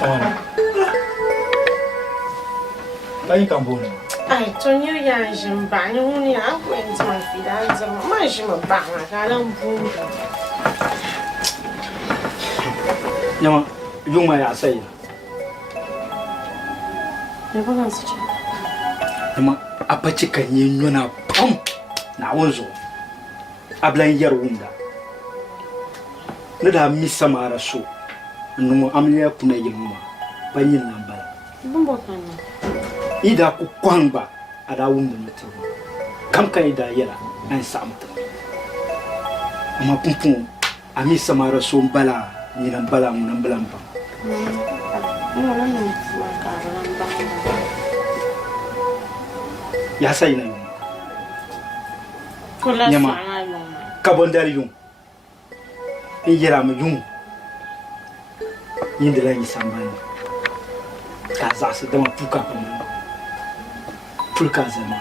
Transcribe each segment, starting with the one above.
Someone. Aí acabou, né? Ai, Tonho e a Jimba, eu não aguento mais filha, mas uma barra, cara, bunda. Nhama, yung mai a sai. Me ba gansu ce? Nyama, apaci kan yi nuna pam na wonzo. Ablan yar wunda. Na da mi samara so. Numu amliya kuna yilma. Banyin lambara. Bumbo kan. Ida ku kwamba ada wunda mutum. Kam kan ida yara an samta. Amma pumpun ami samara so bala ni nan bala mun nan balan ba. Ya sai nan. Kula Nyama. sana yung. Kabondar yung. In yara mu yung. Yin da lan yi samban. Ka za su dama puka pa mun. Pulka zama.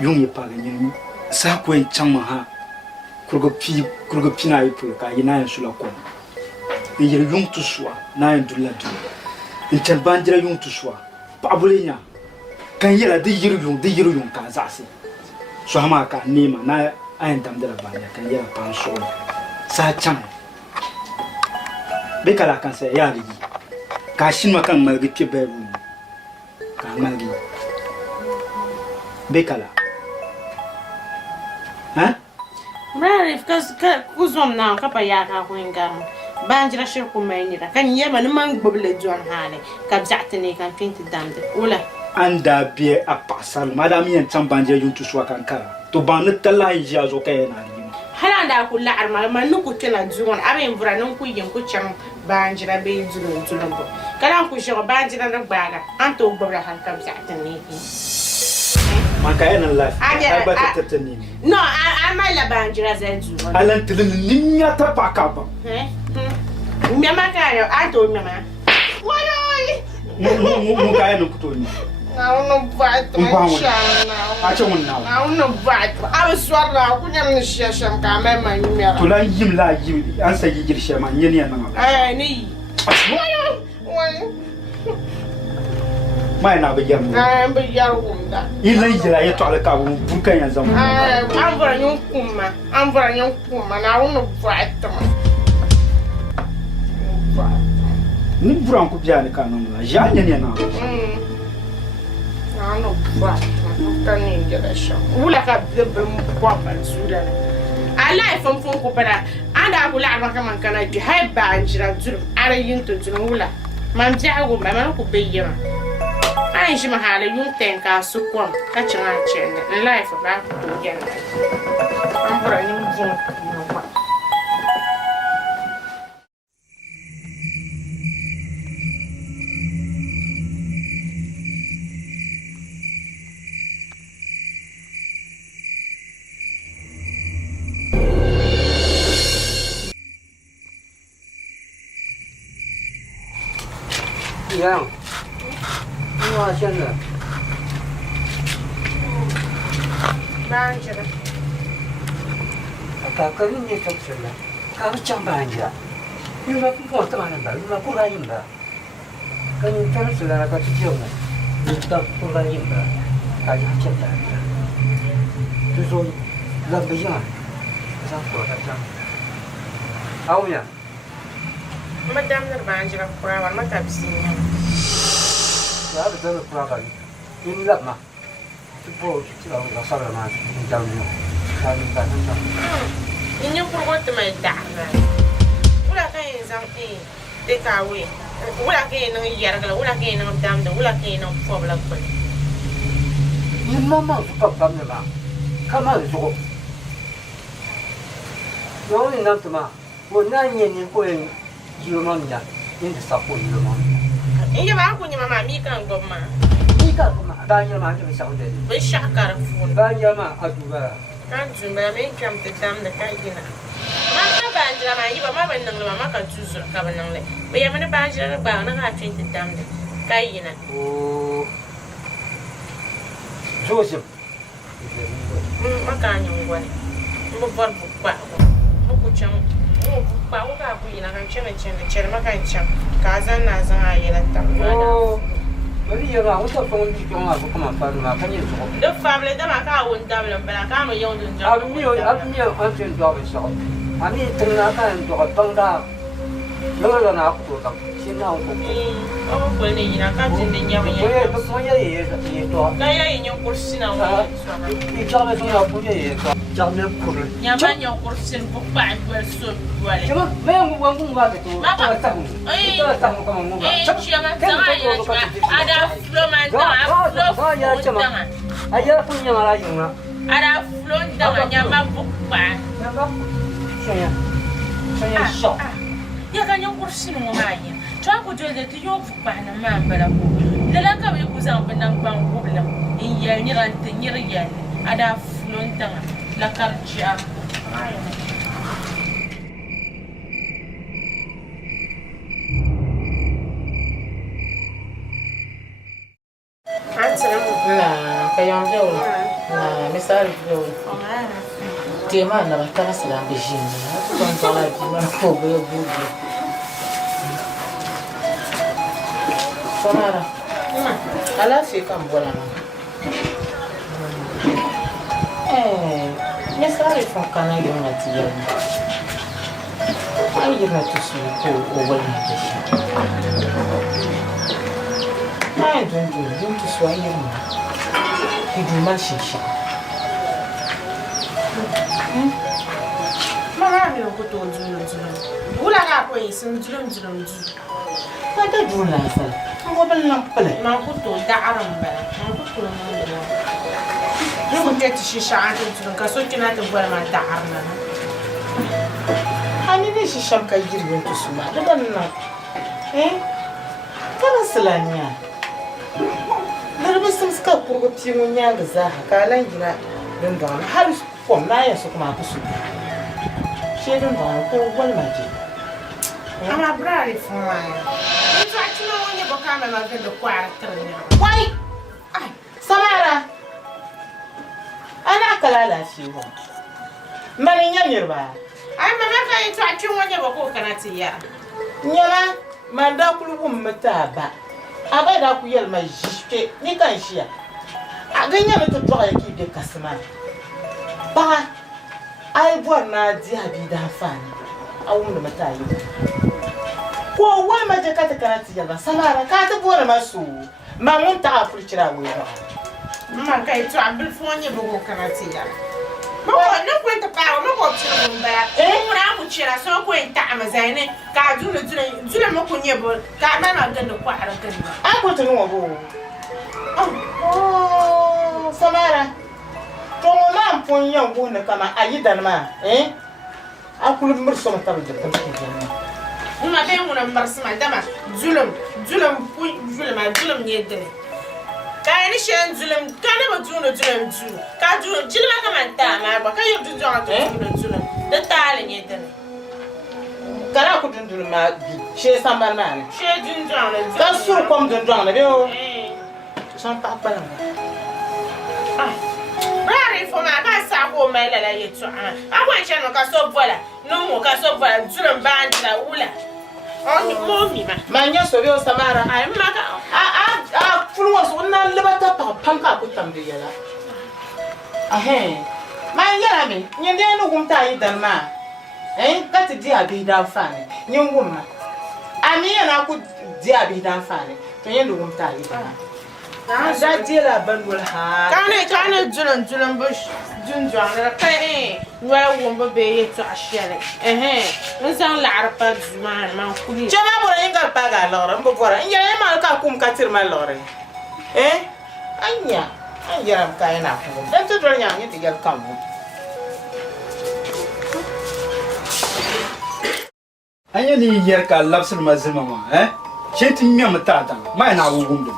Yung yi pa ganyen. Sa ko en chamma ha. Kurgo pi na yi pulka yi na yan sula ko. In yara yung tu suwa na yan dulla du. In chan bandira yung tu suwa. Pa abule nya. Kan yara di yiru yung ka za su. So hama ka nema na ayan damdara banya kan yara pan so. Sa chan. Be kala kan se ya rigi. Ka shin ma kan malgi ke beru. Ka malgi. Be kala. Ha? Mara because kuzom na kapa ya ka kuinga. Banjira shirku mai ni kan yema ni man gboble jon hale ka bzatene kan finti damde. Ula Anda biye a pasal madam yen chambanje yuntu swa kan kara. To ban tala ya zo kay na rigi. halanda ku la'ar ma nuku tana zuwan abin bura nan ku yin ku can banjira be zulun bo kala ku shi banjira na baga an to gbara han kam sa ta ne Man ka yana life ai ba ta tatani no an mai la banjira zai zuwan alan tilin ninya ta paka ba me ma ka yo an to me ma wala mu ka yana kutoni não vai tomar não. Acha mun nawo. Não vai. A suar lá, ku nyam ni shasham ka mai man mera. To lan yim la yim an sa yigir shema yen yan ma. Ni. Wai. Mai na ba yam. Ba yar wunda. Ilan jira ya to alka bu burkan yan zamu. An bura nyun kuma. An bura nyun kuma na wonu vai tama. Ni buran ku biya ni kanon la. Ja yen yan na. Não vai, não tá nem direção. Ula ka bebe mkwapa zura. Ala ifam fon ko para anda kula arma kaman kana ji hay banjira zuru ara yinto zuru ula. Man jago ba man ko beyema. Ai shi mahala yun tenka su kwam ka cin a cin life ba ko yana. An bura ni vun no ba. Yang, ini macam mana? Banjira. Kakak ini tak salah. Kau macam banjir. Ini macam kau teman anda, ini macam lain dah. Kan cara saudara kau cium dah. Ini tak lain dah. Kau macam mana? Tu so, lebih jangan. Sampai macam. Awalnya. Madam na banjira kurawan matabisinya. Ya, betul kurawan. Ini lap mah. Cepat, cepat orang kasar mah. Jauhnya. Kami tak nampak. Ini perut mai dah. Ulah kan yang dekawe. Ulah kan yang yar kalau ulah kan yang dam dah ulah kan yang problem pun. Ini mama sebab kami mah. Kamu cukup. Yang ini nanti mah. Bukan ni kau yang Yulmanya, ini sapun Yulmanya. Ini apa aku ni mama mikan goma. Mikan goma, banyak macam sahaja. Bersyakar pun. Banyak mah aduh. Kan jumpa mikan tetap dekat gina. Maka banjir mah ibu mama benang le mama kan juzur kan benang le. Biar mana banjir le bang nak hati tetap dekat gina. Oh, Joseph. Makanya gua ni. Mau buat buka. Mau kucing. Ba ku ka buyi na kan cene makan can. Ka zan na zan a yela tam. Bari ya ga wata fon di kuma ko kuma faru ma kan yi so. Da family da ma ka won da bala ka ma yau dun ja. Abmiyo an tin do ba so. Ami tin na kan do bang da. Lo na ku ka. Sin na ko. Ko ne ina ka tin din ya ma ya. Ko ya ye to. Da ya yin kursi na wa. Ni ja ba ya ku ye to. Ja ne ku. Ya ma yin kursi bu ba ba so wale. Chama, me wa ku ba to. To ta ku. To ta ku ko mo ba. Chama sama ya ada flow man da flow. Aja punya malah yung ada flow da nya ma bu ba. Saya shock. Ya kan yung kursi mo ma yin. Twa ko jode ti yo bu ba na ma bala ko. Lala ka be ku zan ban nan ban kubla. In ya ni ran tin yir ya. Ada flow da la karja. Nah, kayak jauh. Nah, misal jauh. Dia mana kita sedang di sini. Bukan salah gimana kau berbudi. Samara. Alah sih kamu bola. Misal itu kan yang nanti ya. Ayo nanti sih kau bola nanti. Ai, don't swai irmã. Que de machincha. Mas eu tô dizendo. Ula ka ko isin julum. Ada dulu lah sel. Aku belum pelak. Ma ko to da aram ba. Ma ko to no no. Ni ko te shisha an julum ka so kina ta bora ma da arna. Ani ni shisham ka jirgin tu suma. Da ban na. Kana selanya. Darbe sun suka kurguti mun ya gaza kalan gina don don har kom na ya su kuma ku su she don don ko wal maji Ama brari fuma. Itu akina wonye boka me ma gendo kwara tere. wai ai Samara ana kalala shi ho mani nyamir ba Ai mama ka itu akina wonye boko kana tiya. nyala manda kulugum mata ba abai da ku yel mai jishke ni kan shiya a ganya na to ya ki de kasma ba ai buwan na ji abi da fani a wunda mata yi ko wai ma je ka ta karati yalla Samara ka ta bora masu ma mun ta afurcira wai ba Mama ka itu abil fonye boko kana tiya. Mako no kwenta pa no ko tira mumba. Mura mu tira so kwenta amazane ka dule mako nyebo ka mana gando kwara gando. a ko tunu wo Samara to mo ma pon yan go na kama ayi dan ma a kulu mur so mata ba ta ki janna Uma be mu na marsima dama zulum nyedene. Ka ni shen zulum kana ba zulum ka zulum jilma ka man ta ma ba ka yudu zulum da tale nyedene. kala ku dundul ma bi she sambar ma ne She junjong na ka sur kom dundul na be o son pa pa na Brari foma ka sa ko mai la yetu akwa chen ka so bola no mo ka so bola zulum bandira ula. On momi ma. ma nya so be o Samara Ai maka a fulwa so na lebata pa panka ku tamde yala ma yala me nyende no gumta yi dan ma ka ti dia bi dan fane nyen gumma ami yana ku dia bi dan fane to nyende gumta yi dan da dia la bandul ha Kana julum bush junjong na kai wa womba be yetu ashere. Nsan la arpa zuma ma kuli. chama bora ingal paga lore mbo bora nya ma ka kum ka tir ma lore anya ram ka ina ko dan to do nya ni digal kam Anya ni yer ka lapsir mazima ma Cheti nyam ta ta ma na wo gumdo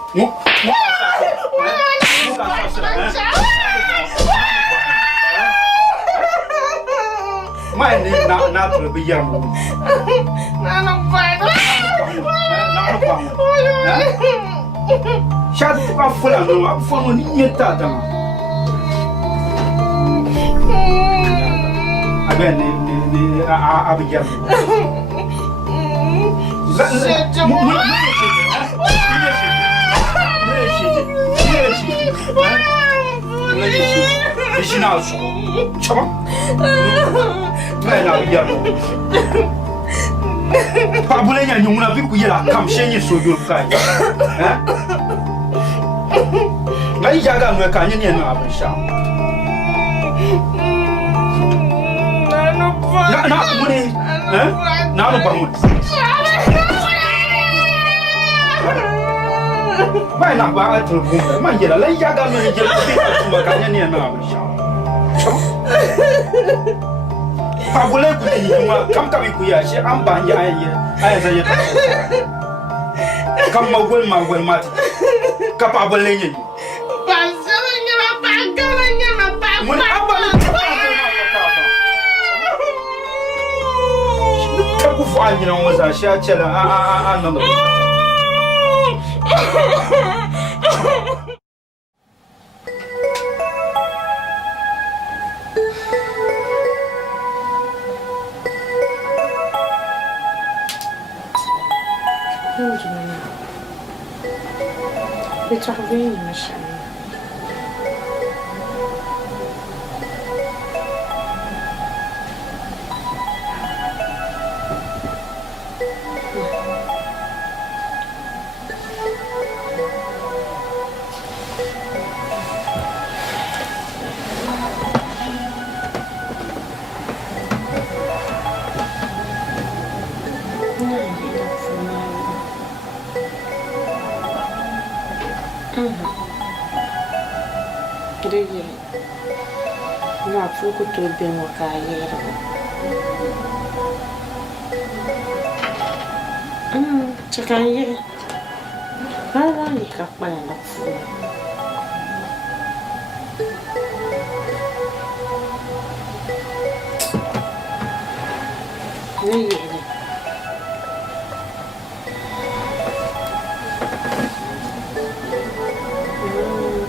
ma ni na to be yer mo Nana pai. na no pa Chat ka fula no a fo ni nyeta ta abe ni abiyam Bishinazo. Chama. Mena abiyam. Pabulenya nyumuna bikuyira kamshenye soyo kai. Ngai jaga mwe kanye ni na abisha. Na mune. Na no bangun. Vai na ba atu bumba. Manjela lai jaga mwe jela bikuma kanye ni na abisha. Pabule kuti nyuma kamkabi kuyashi ambanje aya zaye ta. Kam magol mati. Kapabule nyi. Mun abale tabu fani na waza sha chala nan. بتعبيني مش Dege na fuku to ben wakayero chakanye hala nikapana na fu Neye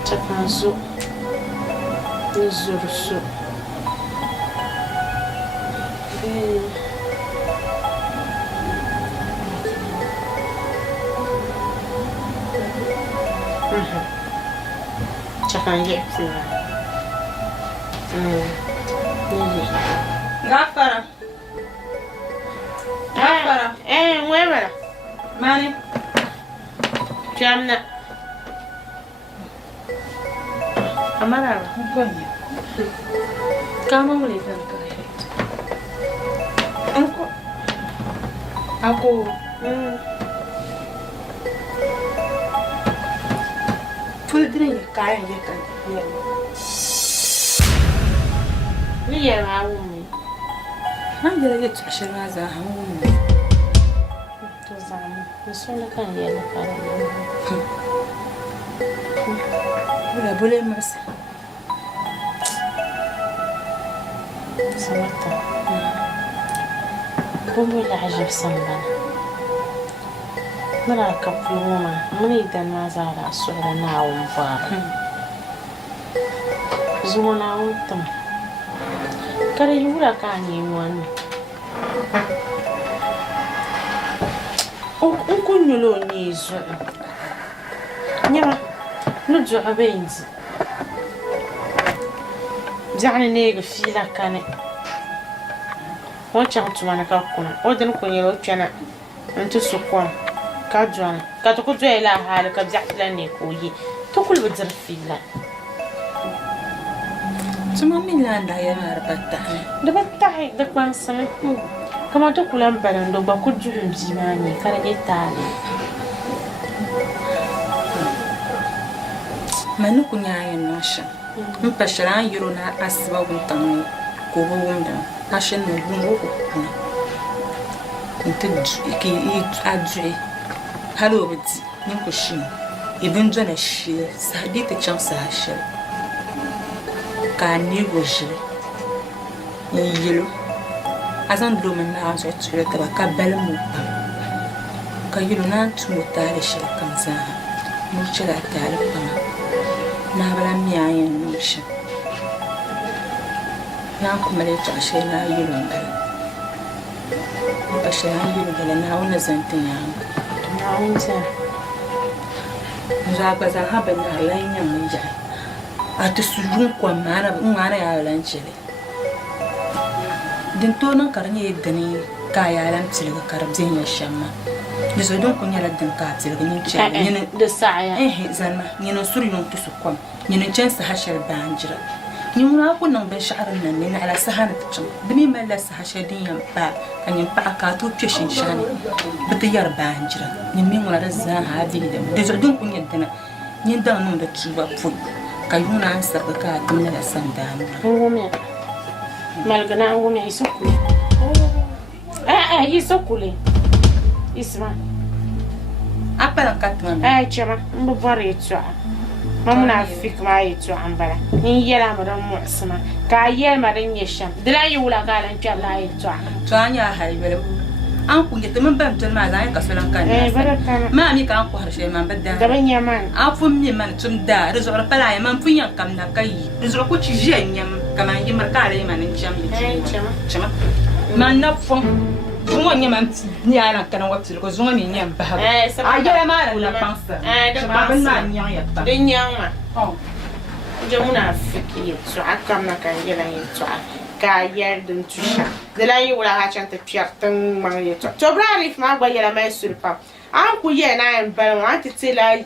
chakanzo Zursu. Chakanje sila. Gafara. Muévela. Mani. Jamna. Amara. Coño. Calma, mulher, Aku. Fulgrin kaya ya kan. Ni ya hawo. Han da ya tashi na za hawo. To zamu. Misali kan ya na fara. Bule masa. سمعت بقول عجب سنبنا من الكبلومة من يدن ما زال الصورة ناوم فار زونا وتم كاري يورا كان يوان أكون يلون يزو نما نجو أبينز يعني نيجي فيلا كان wancan tumana ka kuna wadin kun yi wakana antu sukwa ka jwana ka to ku joy la hal ka jaxla ne ko yi to kul bidir filla tuma min la nda ya mar batta da battahi da kwan sama kama to kulan baran do ba ku juhum jimani kala ne tale manu kunya yin nosha mpashara yiro na asba guntan ko wunda ashin no gungo ko nti ki adre halo beti ni ko shi ibn jana shi sadite chan sa shi ka ni go shi ni yelo azan do men na so tsure ka ka bel mu ka yilo na tu tare shi kan sa mu cira tare pa na bala mi ayen no shi na kuma le ta shi na yilo ngal Ashalan yule na una zantinya. Na unta. Nzaba za haba na lanya munja. Atu sujun kwa mara ya lanchele. Din to nan karanye dani ka ya lan tilga karabzin ya shamma. Dizo don kunya la din ka tilga nin che. Nin da saya. zanma nin suri non tusu kwam. Nin chansa hashar banjira. Nin ra ko nan ban sha'aran nan ne ala sahana tacin. Bini malla sahasha din yan ba kan yin pa ka to pishin shani. Bita yar banjira. Nin min wala zan ha bi da. Dizo don kunya dana. Nin dan non da tuba fu. Kayuna ansa ka tumna da sandana. Ngome. Malgana ngome isukule. Isukule. Isma. Apala katman. Chama, mbo bari tswa. Mamuna fik ma yitswa ambala. Ni yela madan mu'sima. Ka yel madan yesham. Dila yula galan kyalla yitswa. Tsanya haybele. An kunye temen ban tun ma zan ka sunan kan. Barakana. Ma mi kan ko harshe man badda. Gaban yaman. An fun mi man tum da rizor pala ya man fun yan kam na kai. Rizor ko ci je nyam kaman yi marka le man cham yi. Chama. Chama. Man na fun. Zunga nyam am ni ala kan wa til ko zunga mi nyam ba. Ayela ma la pansa. Da ban ma pansa. nyam ya ta. Den yama. Oh. Jamuna fiki yitswa akam na kan yela yitswa. Ka yel dun tusha. Dila yula ha chanta piertan ma yitswa. To brarif ma gba yela mai surpa. An ku ye na en bal an titila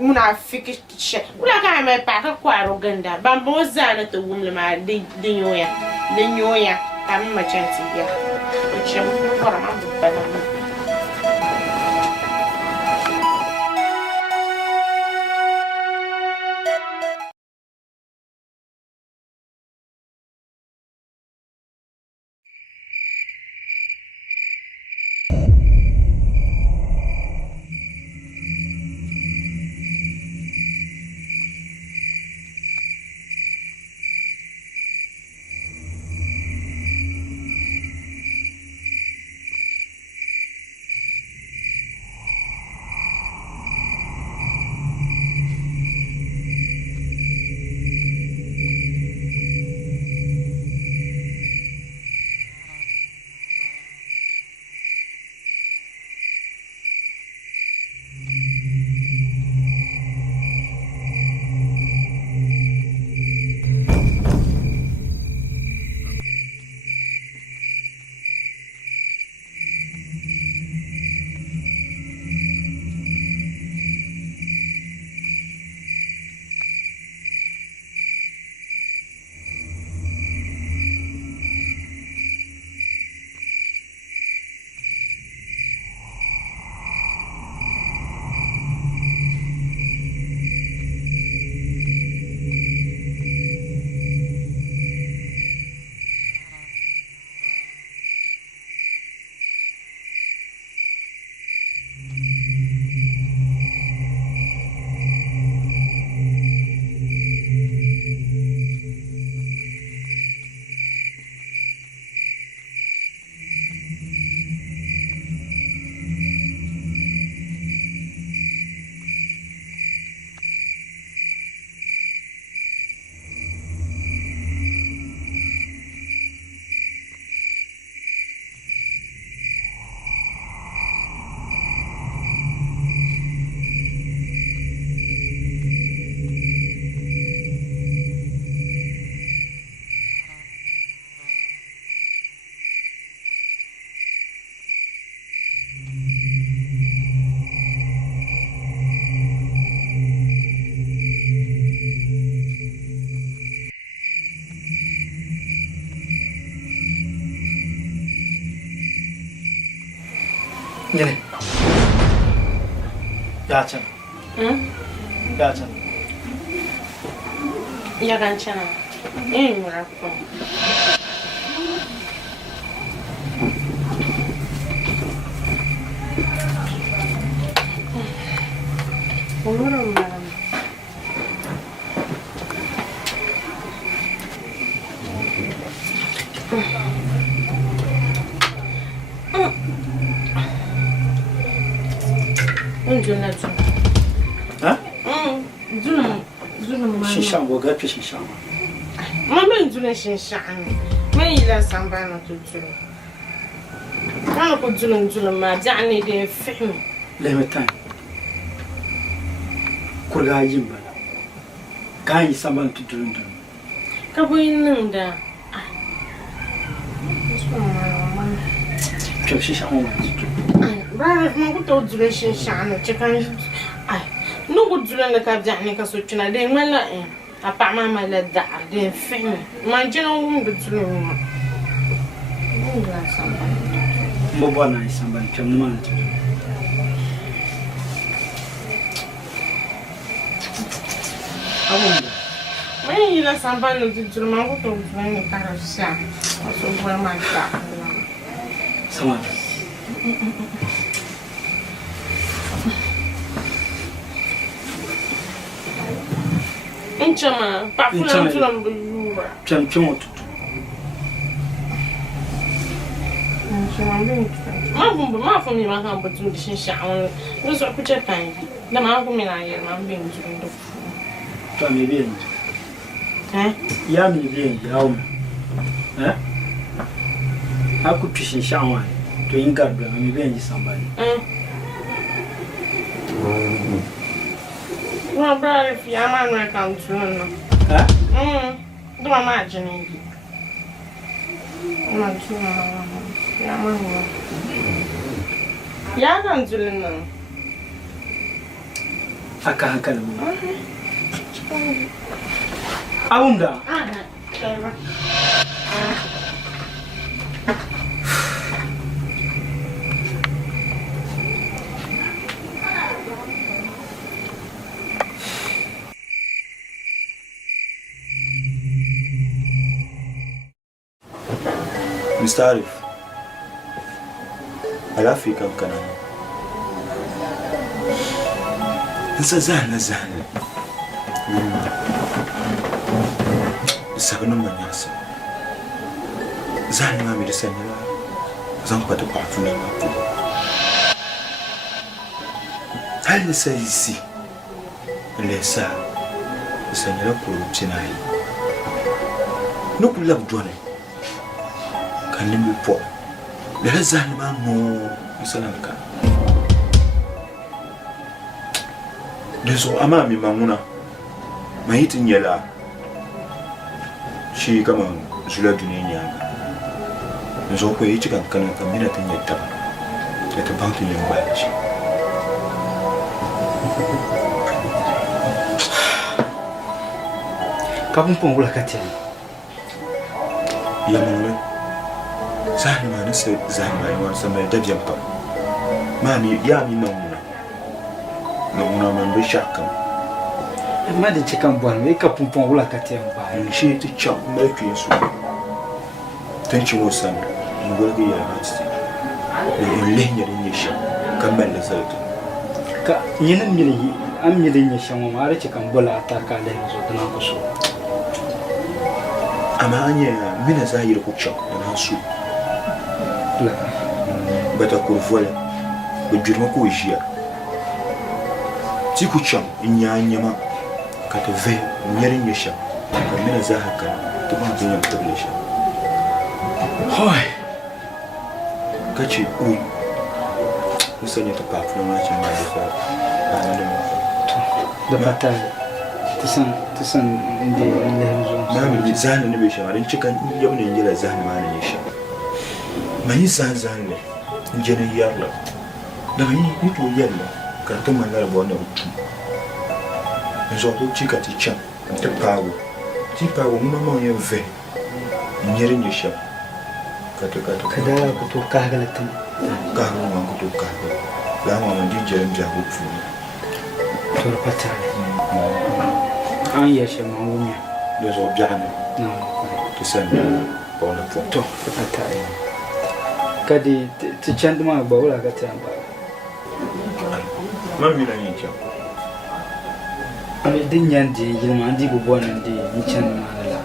muna fiki she. Ula ka mai pa ka kwaro ganda. Bambo zana to wumle ma din yoya. Din yoya. Am ma chanti ya. Chim fora ma bu bala. Nyene. Ya can. Ya can. Ya kan chana. Mura ko. Mura mura. Unjuna tu. Ha? Zulum ma. Shishan wo ga fi shishan. Mama nzuna shishan. Me ila samba na tutu. أنا كنت زلم ما يعني ده فهم لمتان كورغا يمبا كاي سامبان تدلون كابوين نمدا كيف شي شامو بعرف ما كنت أقول شيء شعنة كان نو قلت لك كابجعني كسوتشنا ده ما لا أبع ما لا دعر ده فهم ما جنوا قلت لهم مبانا يسامبان كم نمان ما هي لا سامبان قلت لهم ما كنت أقول لهم كارسيا أصلا ما تعرف سمعت انت ما بعرفنا نتلم بالجوع كم ما فهمي ما كان بتقول شيء شعون بس أكو شيء ثاني لما أكو من عيال ما بينجون دف كم يبين ها يا مي بين ياوم ها أكو تشين شاوان تو إنكار بلا مي بين يسامبان ما بعرف يا ما كان تقولنا ها ده ما جنيه ما تقولنا يا ما يا كان تقولنا أكا هكذا أومدا مستعرف ألافي كم كان زهنة السبب ما ياسر زهنة ما ميرسني لا زنقة بعثنا ما بقول هل سيسي اللي سا سنة لا كل بسناي نقول لك جوني كان لي بوا لا زهنة ما نو مثلا كان Deso amami manguna mahiti nyela shi kama zula dunia nyanga deso ko yichi kan kana kamina tinyeta eta bantu nyamba shi Kapun wala katia ya mangule zahni ma nase zahni ma yawar sama dabiyam pa mani ya mi manguna na mambe shakam ma de chikan bon me kapun wala katia ba shi ti cham me kyesu tanchi wo san ngorgi ya hasti le lenya ni shi kamar da zalta ka yinin mili am yilin ya shan ma ra chikan bola ta ka le zo dana ko so amma anya mina zahiri ku cham da su la bata kurvola bujurma ko jiya tiku cham inyanyama kata ve nyerin yesha kamina za haka to ba zan yi tablisha hoy kace ui usanya ta pafu na cin ma da ba na da fata tisan inde zo na mi zan ne be shawara cikan yau ne yira zan ma ne yesha mai zan ne injini yarla da ni to yarla kartu manara bona utu nzo ko chika ticha te pago ti pago mama ye ve nyeri nyesha kato kadala ko to ka galatan ka ma ko to ka la ma ndi jerem ja ko fu to pata an yesha ma wunya do zo jana na to san bona fu to pata kadi ti chanduma ba wala ka tamba mami na nyicha ami din yandi yilma andi bu bona ndi nichan ma la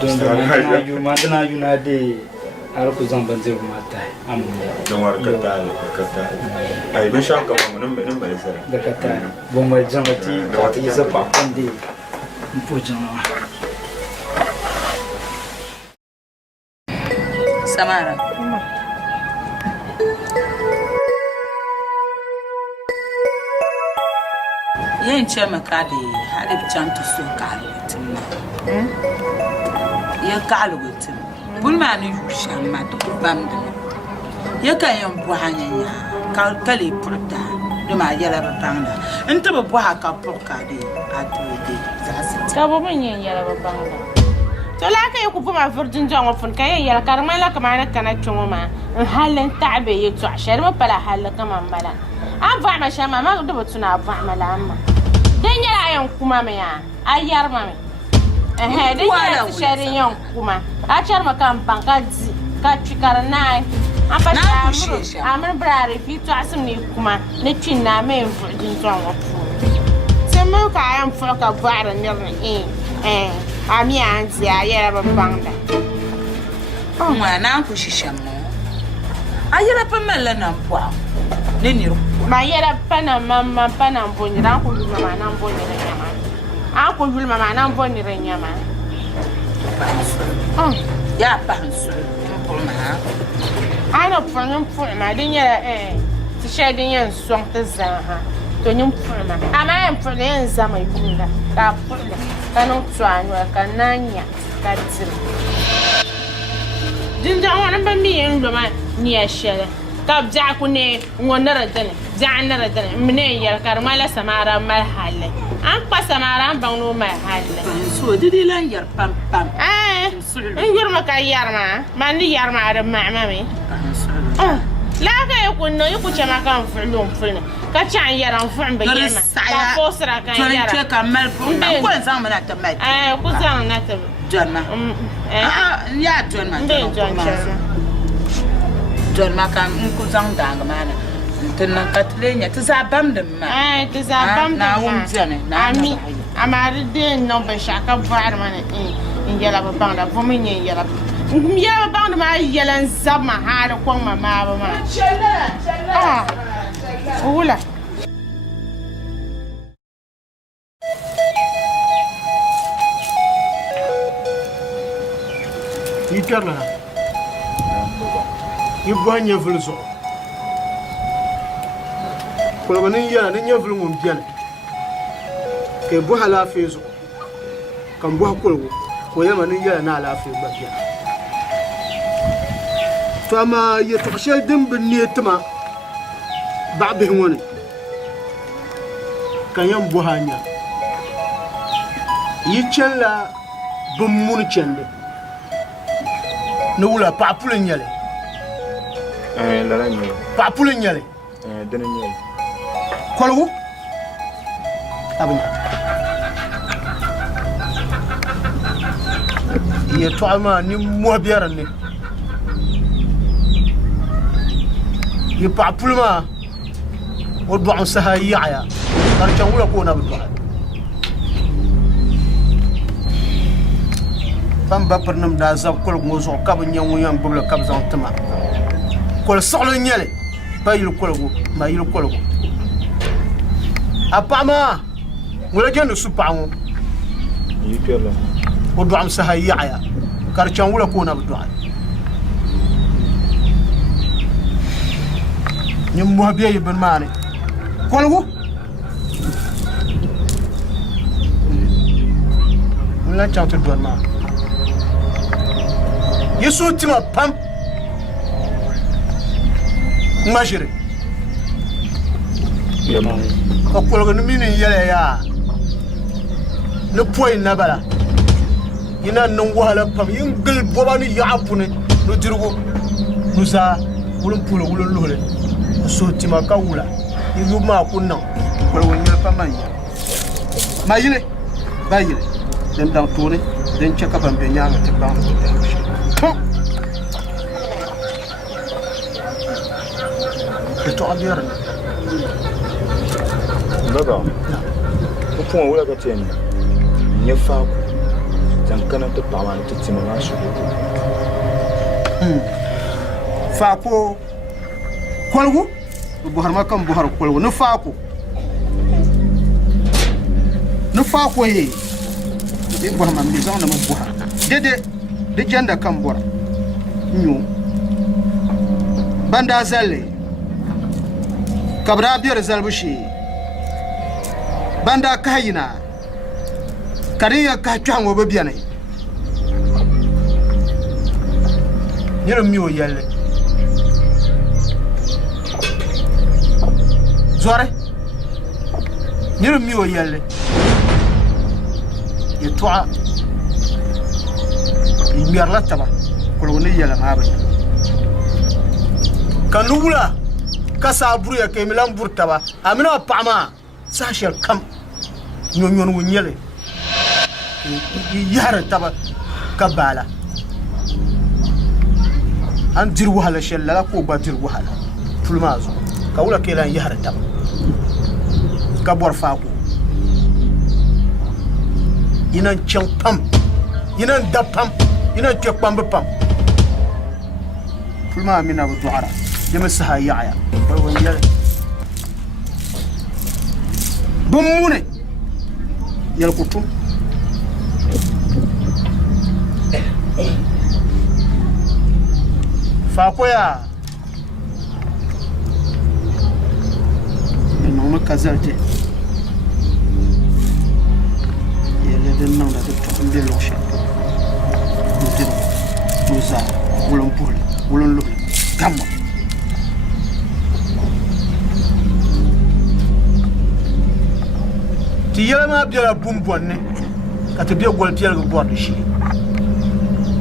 don ma na yu na de arku zamban zai kuma ta amma don war kata ai ban sha ka mu nan bai sai da kata bon mai jamati ka ti za pa ndi mpo jama Samara yen chama kade hade chanto so kalo timna ya kalo tim bulma ni yushan ma to bamde ya kayan buhanya ya kale purta do ma yala banga nta bo buha ka porka de atoide zasi ka bo men yen yala banga to la ka ku ma virgin jongo fun ka yen yala karma la kama na kana chungo ma halan ta'be yetu ashar ma pala halaka man bala an ba ma shama ma do tuna ba ma la amma dan yala yan kuma me ya ayar ma me dan yala sharin yan kuma a char ma kan banka di ka chikara nai an ba sha amr brare fi to asim ni kuma ne cin na me virgin jongo fun sai mu ka yan fu ka bara ni ami anzi ayara ba banga mwana kushishamo ayera pamela na pwa nini ma yera pana mama pana mbonyira ko yulma mana mbonyira nyama ako yulma mana mbonyira nyama ya pansu mpoma ana pfanyo mpfuma dinyera ti shedin yan song ta zaha to nyum mpfuma ama mpfuma yan zama yunga ka pfula kana tswanwa kananya ka tsira jinja wana ba mi yin loma ni ya shele ka bja ku ne ngonara dane bja nara dane mine yar kar mala samara mal halle an pa samara an bangno mal halle so didi lan yar pam pam en yurma ka yarma man ni yarma ara mama mi la ka yakun no yaku chama kan fulum fulna ka chan yaran fun ba yema ka fosra kan yara to ka mal fun ko zan mana ta mai ku zan na ta John ya John ma kan ku zang dang mana tunnan katlenya ta zabam da ma ta zabam da na wumjane na ami amari de no ba shaka var mana in yala ba banda fo min yala yala ba banda ma yala zab ma har ko ma ba ma challa wula Ikarna Ibanya vulzo Ko bani ya ni nyavul ngum biane ke bu hala fezo kan bu hakulgo ko yama ni ya na ala fe ba biane to ama ya to shel dim bin niyatma ba be woni kan yam bu hanya yi chella bum mun chende no wula papule nyale la la nyale papule nyale dana nyale kolgu abunya ye to ama ni mo biara ni ye papule ma o do an saha yaaya kar chan wula ko na bu Bamba pernam da zab kol ngo zo kab nyangu yang bubla kab zan tama kol soxlo nyele bayil kolgo mayil kolgo apama wala jenu supango yi pela o do am sahaya ya kar chan wala ko na do nyum mo biye ben mane kolgo wala chan to do ma Yesu tima pam majere ya ma ko kolgo ni mini yele ya ne poy na bala ina non wala pam yingel bobani ya apune no dirgo nusa wulum pulo wulum lole so tima ka wula yigu ma kunna kolgo nyel pam ma yile bayile den dang tone den cheka pam be nyaanga te bang to abiyar daga ko pon wala ka tieni nya fa zan kana to pawan to timana su fa ko kolgu buhar makam buhar kolgu no fa ko ye be buhar mam ni zan na buhar dede de janda kam bor nyu banda zale kabra biyar zalbushi banda kahina kariya ka twan wo biane nyero mi o yalle zore nyero mi o yalle yetwa ymirla taba ko ne yalla ma ba kanula kasa buru ya ke milan burtaba amina pama sashel kam nyon wunyele yara taba kabala an dir wahala shella ko ba dir wahala fulmazo kawula kelan yara taba kabor faako yinan chen pam yinan dapam yinan tekpam pam fulma mina bu duara يمسها يعيا وينجل بمونه يلقطون فاقويا إنهم كذلك يلدنا ولا تكتم بالوشة نتلو نزار ولن بول ولن لبل كمل ti yela ma biela bumbonne ka te be gol tiel go bord shi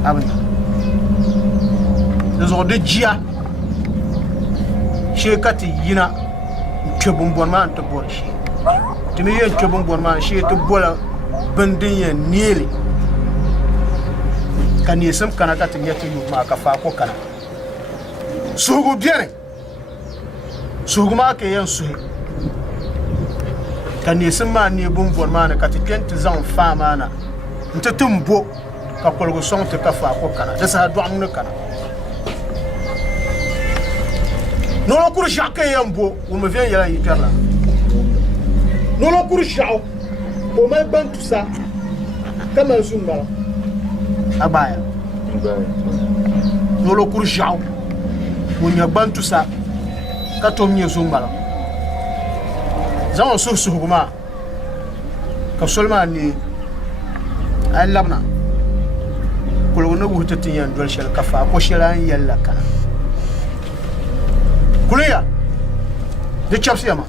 abna zo de jia she kati yina ke bumbon ma ante bord shi ti me yen ke bumbon ma she te bola bandin yen nieli kan yesam kana ka te nyati yu ma ka fa ko kana sugu biere sugu ma ke yen suhe kan yesam ma ni bumbon ma na ka te kenti zan fa ma na nte tumbo ka kolgo song te ka fa ko kana da sa do amne kana non lo cour jacques yambo on me vient yala hyper là non lo cour jao o mai ban tout ça comme un zoom là abaya non lo cour jao on y a ban tout ça ka to mi zoom là zan so so kuma ka solma ni ay labna kolgo no wutati yan dol shel kafa ko shelan yalla kana kuliya de chapsiyama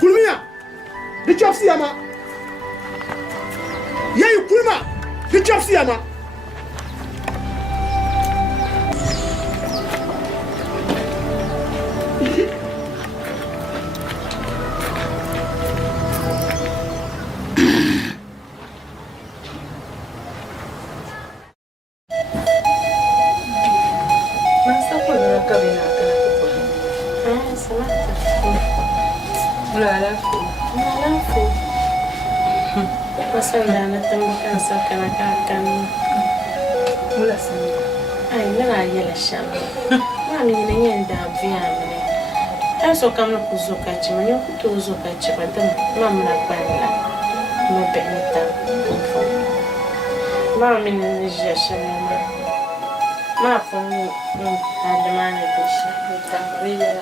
kulmiya de chapsiyama yayi kulma de chapsiyama so kam na kuzuka chima nyo kutuzuka chima dama mama na kwenda mabenita mfo mama mini jesha mama ma fomu adamana bisha tamriya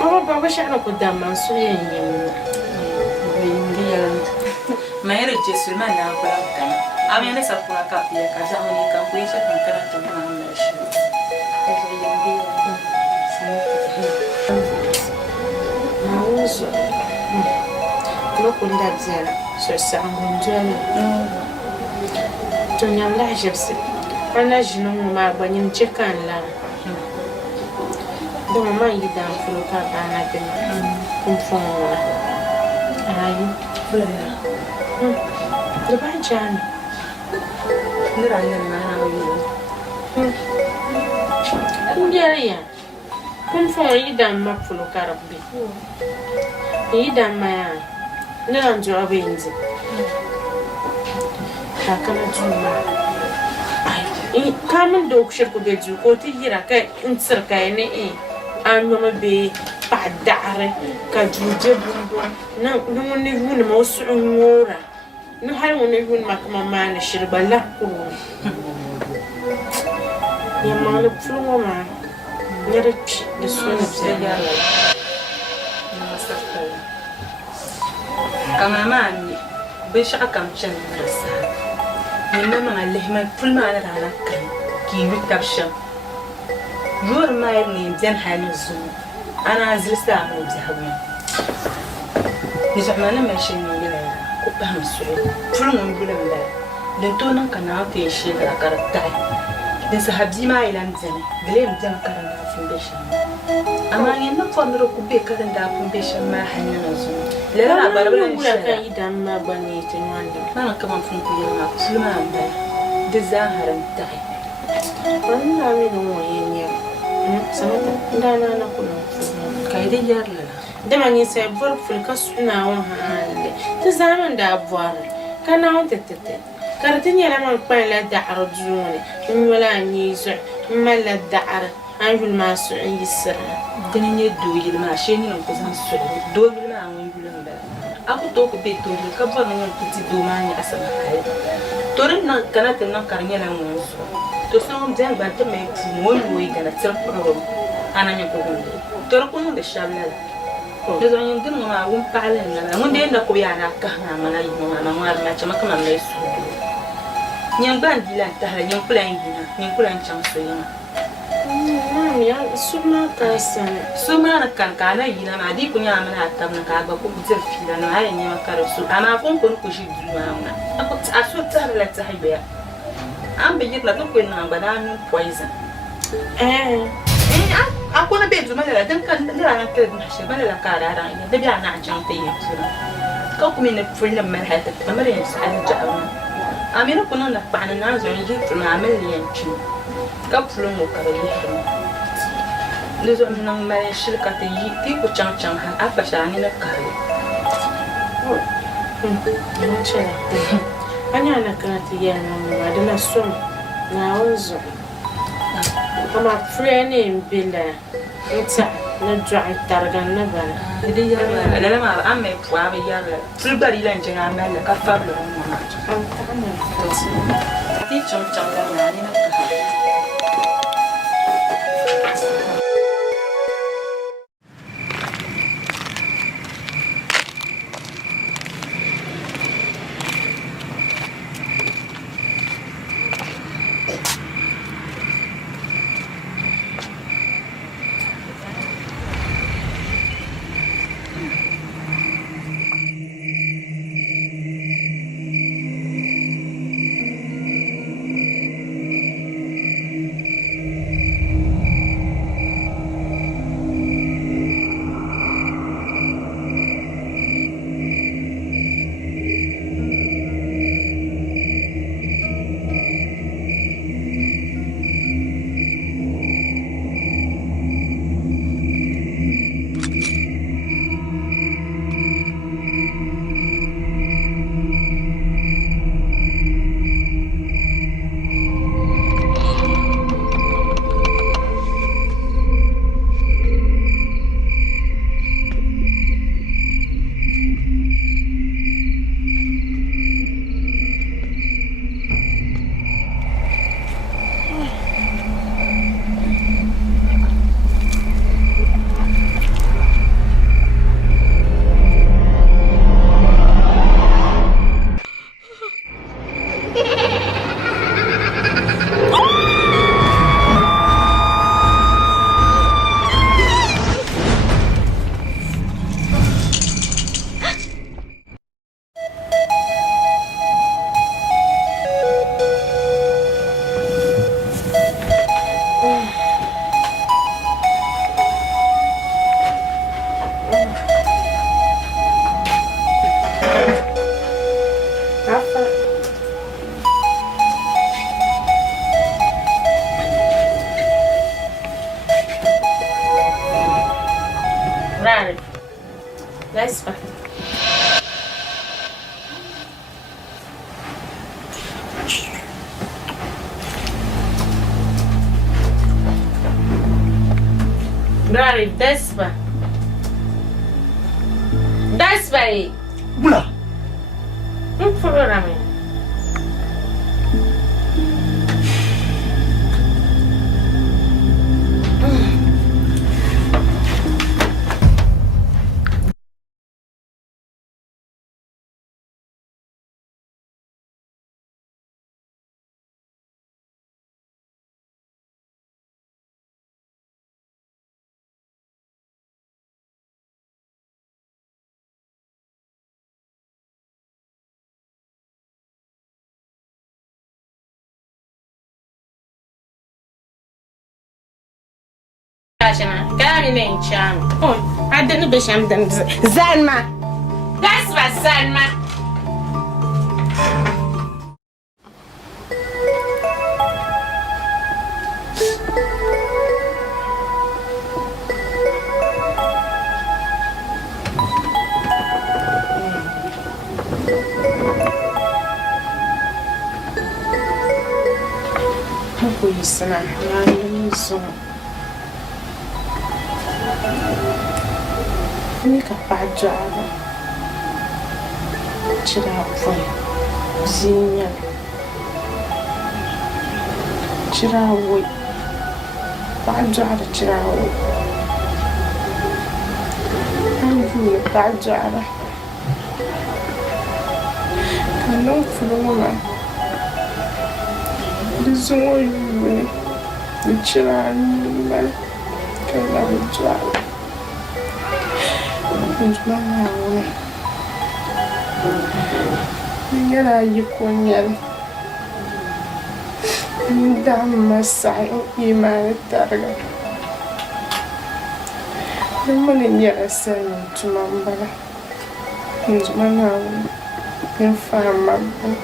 mama baba shana kudama so yenye ndiya mahero jesu mana na kwa kama amene sapuna kapia kaza honi kampuisha kankara tumana na shi Lokunda dzela so sangu njani to nyamla jebse ana jino ma gbanye ncheka nla do mama yida mfulo ka bana bena kumfonga ayi fulera do banjani ndira nyama na wi ndiya kumfonga yida mfulo ka rabbi yida maya na njo abenzi hakana juma ai kamun do kushir ko beju ko ti hira kai intsir kai ne anyo be padare ka juje bundo na ngone hunu mo su ngora no har ngone hunu makama mana shirbala ko ya malu fumo ma nyere de sona bsega Kama mami bisha kam chan rasa ni mama lehma ful ma na rana kan ki witabsha jur ma ni jan halizu ana zilsa mu jahawi ni zamana ma shi ni gila ko ba musul ful mun gila mala dan to nan kana ta shi da karata din sahabi ma ilan zane gile mu jan karanta fun bisha amma ni na fondro ku be karanta fun bisha ma hanna zo لا لا بقول لك إذا ما بنيت نواني أنا كمان فين كل ما كل ما عمل دزاهر انتهي أنا عامل هو يعني سمعت لا أنا كله كايدي جار لا ده ما يسافر في الكسرنا وهالي تزامن ده أبوار كان عم تتت كرتني لما نقبل لا دعر جوني من ولا نيزع ما لا دعر أنقول ما سعي السر دنيا دوي ما شيني نقصان سعي دوي ما عم يقولون aku to ko beto ni ka ba nan kiti do ma ni asama kai torin nan kana tan nan karnya nan mo so to so jan ba ta me fu mo yi kana tsar pro ana nya ko gon tor ko mun da shabla da zo yin din ma won palen nan mun da ko ya na ka na mana yi mo ma ma ma chama kama mai su nyan ban dilan ta ha nyan kulan gina nyan kulan cham so yana ya suma kasan suma na kankana yina ma di kunya mana atam na ka ba ko bizar fila na ayi ne makara su ama fon ko ko shi duwa na ako asu ta la ta hayya am be yitla ko na ba da nu poison ako na be zuma la dan kan da ran ta na shi ba la ka da ran da biya na jan ta yi su ko kuma ne fulla mar hata kamar yin sa an ja'awa amina kuno na pa na zo yi na amal yanci ka fulla mo ka yi les hommes n'ont pas shirka ta yi ti ku chang chang ha apa shani na kare anya na kana ti ya na ma da na so na onzo kama friend in bila ita na dry targan na ba idi ya la ma amme kwa be ya la fulbari la njanga mala ka fablo na ti chang chang la ni na kare Right. That's fine. Right, that's fine. That's fine. Mula. Programming. shana kami ne cham oh adani be sham dan zanma that's my zanma Sana so ni ka paja chira foi zinya chira wo paja chira wo anju paja kanon fulona Disons le tirano que la ritual. Ninguém aí conhece. Ainda mais sai e mais tarde. Não me ninguém sai muito mambara. Mas não, eu falo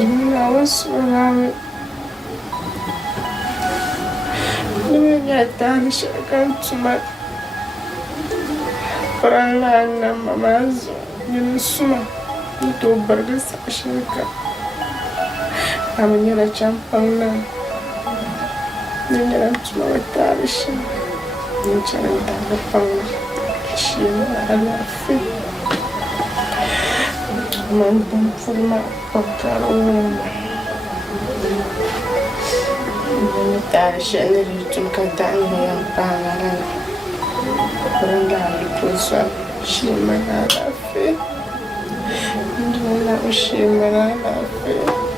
I was around. Let get down, she come to my Paralana, Mamma's, Suma, little burgers, Shaka. I'm in a champion now. Then to my parish. You tell the pound. She had a fit. Man for my papa. Parish and the to cut down your power. Brenda, it was she might have fit. And now she might have fit.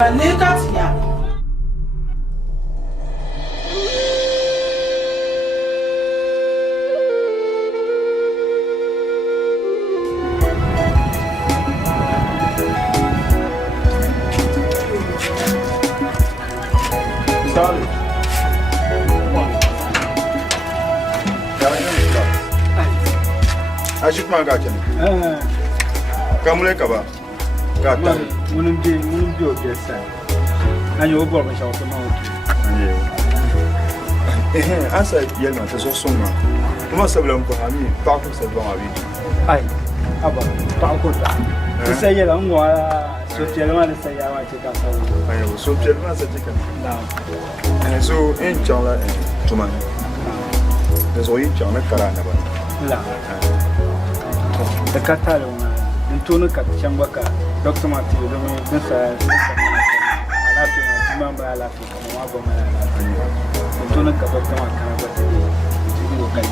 Ajik man gachen. Kamule kaba. Gata. Munum bi ogesa. Anyo obo ba shawo na otu. Asa yelma ta so soma. Kuma sablam ko ami pa ko sablam abi. Ai. Aba pa ko ta. Sai yela ngwa so telma le sai ya wa ce ka sawo. Ayo so telma sa tika. Na. So en chala tuman. Da zo yin chala karana ba. La. Da ka tare wannan in tonu ka can baka doctor Mati da mai bisa alafi ma ba alafi kuma ma ba mai alafi in tonu ka doctor Mati kana ba sai ji ko kai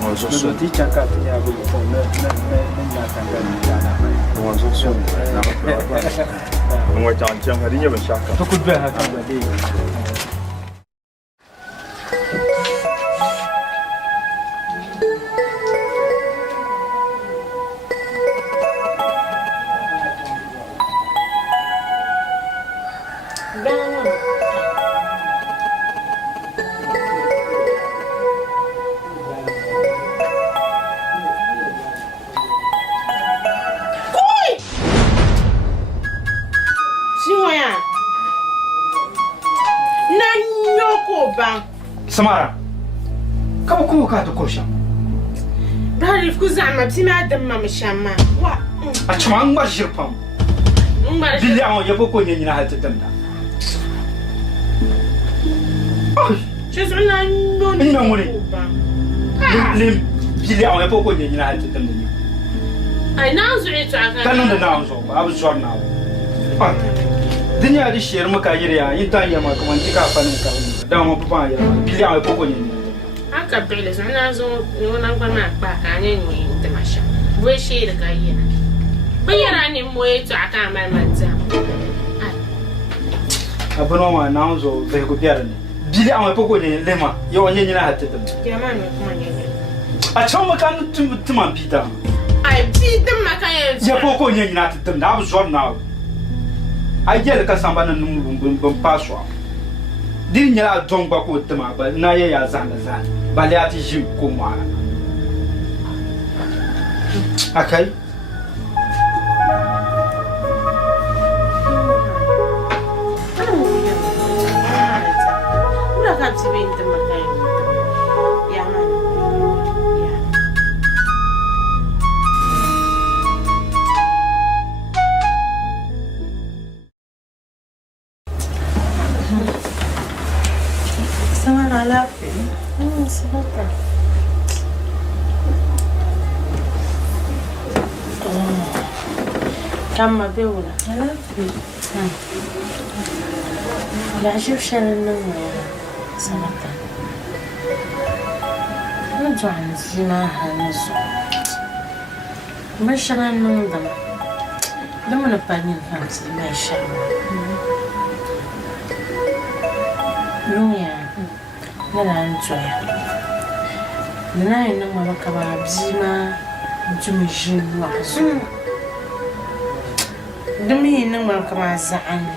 Mo zo so ti can ka ti ya bu ko na ya kan ga ni da na Mo zo so na ba. Mo chan chan hari nya ban shaka. to ku ba haka ba dai Samara, kama kuma ka ta kosha. Bari ku zama ti ma da mama shama. Wa. A cima an ba shirfam. Billi an waje ko ne ni na halta danda. Je suis là non. Ina mure. Lim billi an waje ko ne ni na halta danda ni. Ai na zo ita aka. Kanan da na zo ba abu zuwa na. Dinya di shiyar maka yiriya yin ta yi ma kuma tika fanin ka. Da ma papa ya billi an waje ko ne ni. Aka bele so na zo na gba ma pa ka anya nyi de masha. We she da ka yi na. Bayara ni mo eto aka ma ma ta. Abano ma na zo zai ku biyar ne. Billi an waje ko ne lema yawan yin na halta danda. Jama ne kuma ne. A can makan tuman fita. Ai bi din maka yanzu. Ya ko ne na ta danda abu zuwa na. Ai gel ka samba nan bun paswa. Din ya don ba ko tuma ba na ya zanda zan. Ba le ati jim ko ma. Akai. Ura ka tibin din maka yanzu. Ya man. Ya. Samara lafi. Sabata. Kama beula. Lafi. Ya شوف شان النوم سمعت نرجع نزيناها نزو مش أنا النوم دم نباني الخمس ما يشاء نويا نلا نجويا نلا ينما بكبا بزيما جمجين وحزو دمي ينما بكبا زعني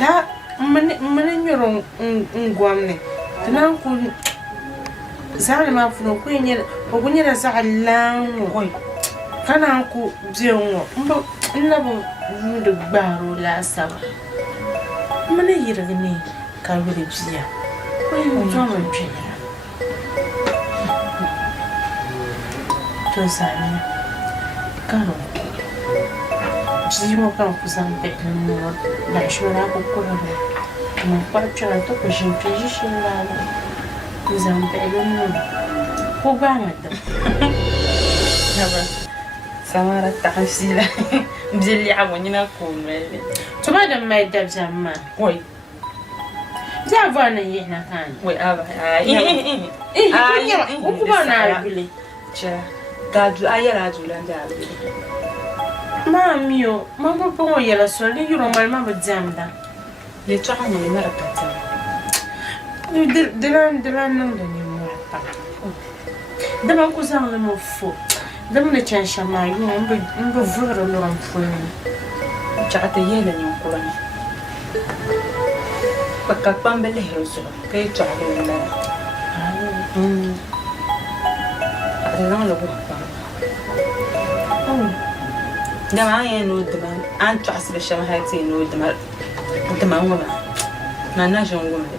لا من يرون ngwamne tanan ku zali ma funo ku nyere ogunyera zalanwo oi kana ku byenwo mbo nabo ndu gbaro la saba mana yirgni ka wuri biya oi jo ma biya to zali karo Jimo kan kusan bekin mu da shura ko kuma mu farce to ko shin fiji shin la kusan bekin mu ko ba ngada haba samara tahsila bjeli abonyina ko mele to ba da mai da jamma oi ja bana yena kan oi aba kunya ko ba na bile Cha gadu ayara julan da Mamio, mama pongo yela so ni yuro mal mama jamda. Ye to ha mo mara kata. Dilan nan da ni mo pa. Da ban ku san le mo fo. Da mun chan shama yo mbe vura lo ran fo ni. Chata yela ni ko ni. Pakka pambele heroso. Ke to ha le na. Ada lo ko pa. Dama no dama an to asbe shama hati no dama ngoma. Na ngoma.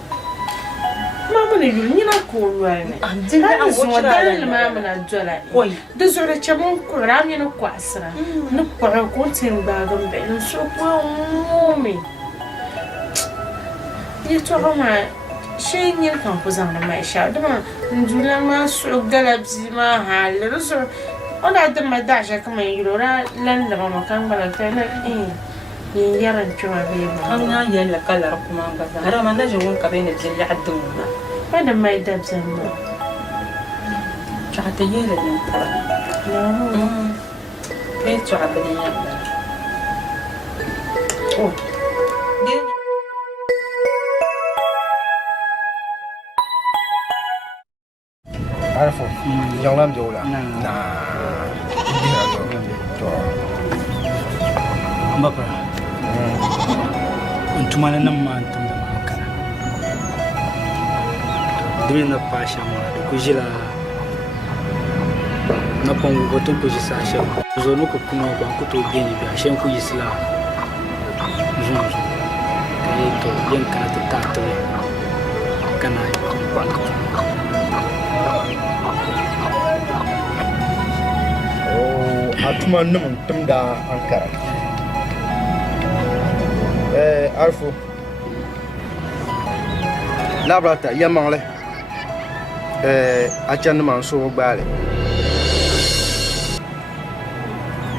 Mama ne yuri na ko ruwa ne. Dinga an so da mama na jola. Oi, da zo da chamon ko rami na kwasra. Na para ko tin ba ga be no so ko mi. Ni to ma she ni kan ko zan na mai sha da ma njula ma so galabzi ma hal so ona da ma da sha kuma yiro ra lan da ma kan bala ta na yin yaran cewa bai ba. An na yalla kala kuma ba za. Har ma da jin ka bai ne jin haddu ma. Wanda mai da zan ma. Chata yela ni ko. Ke to ha bani ya. Oh. Arfo, yang lam jauh lah. Mbapa. Untumana nan ma antum da makana. Dole na pasha ma da kujila. Na kongo goto kujisa sha. Zo no ko kuma ba ku to geni ba shan ku isla. Jonjo. Kai to yan kana ta tato. Kana ko Atuma num tumda Ankara. Arfo. Labrata yamangle. Achan man so gbale.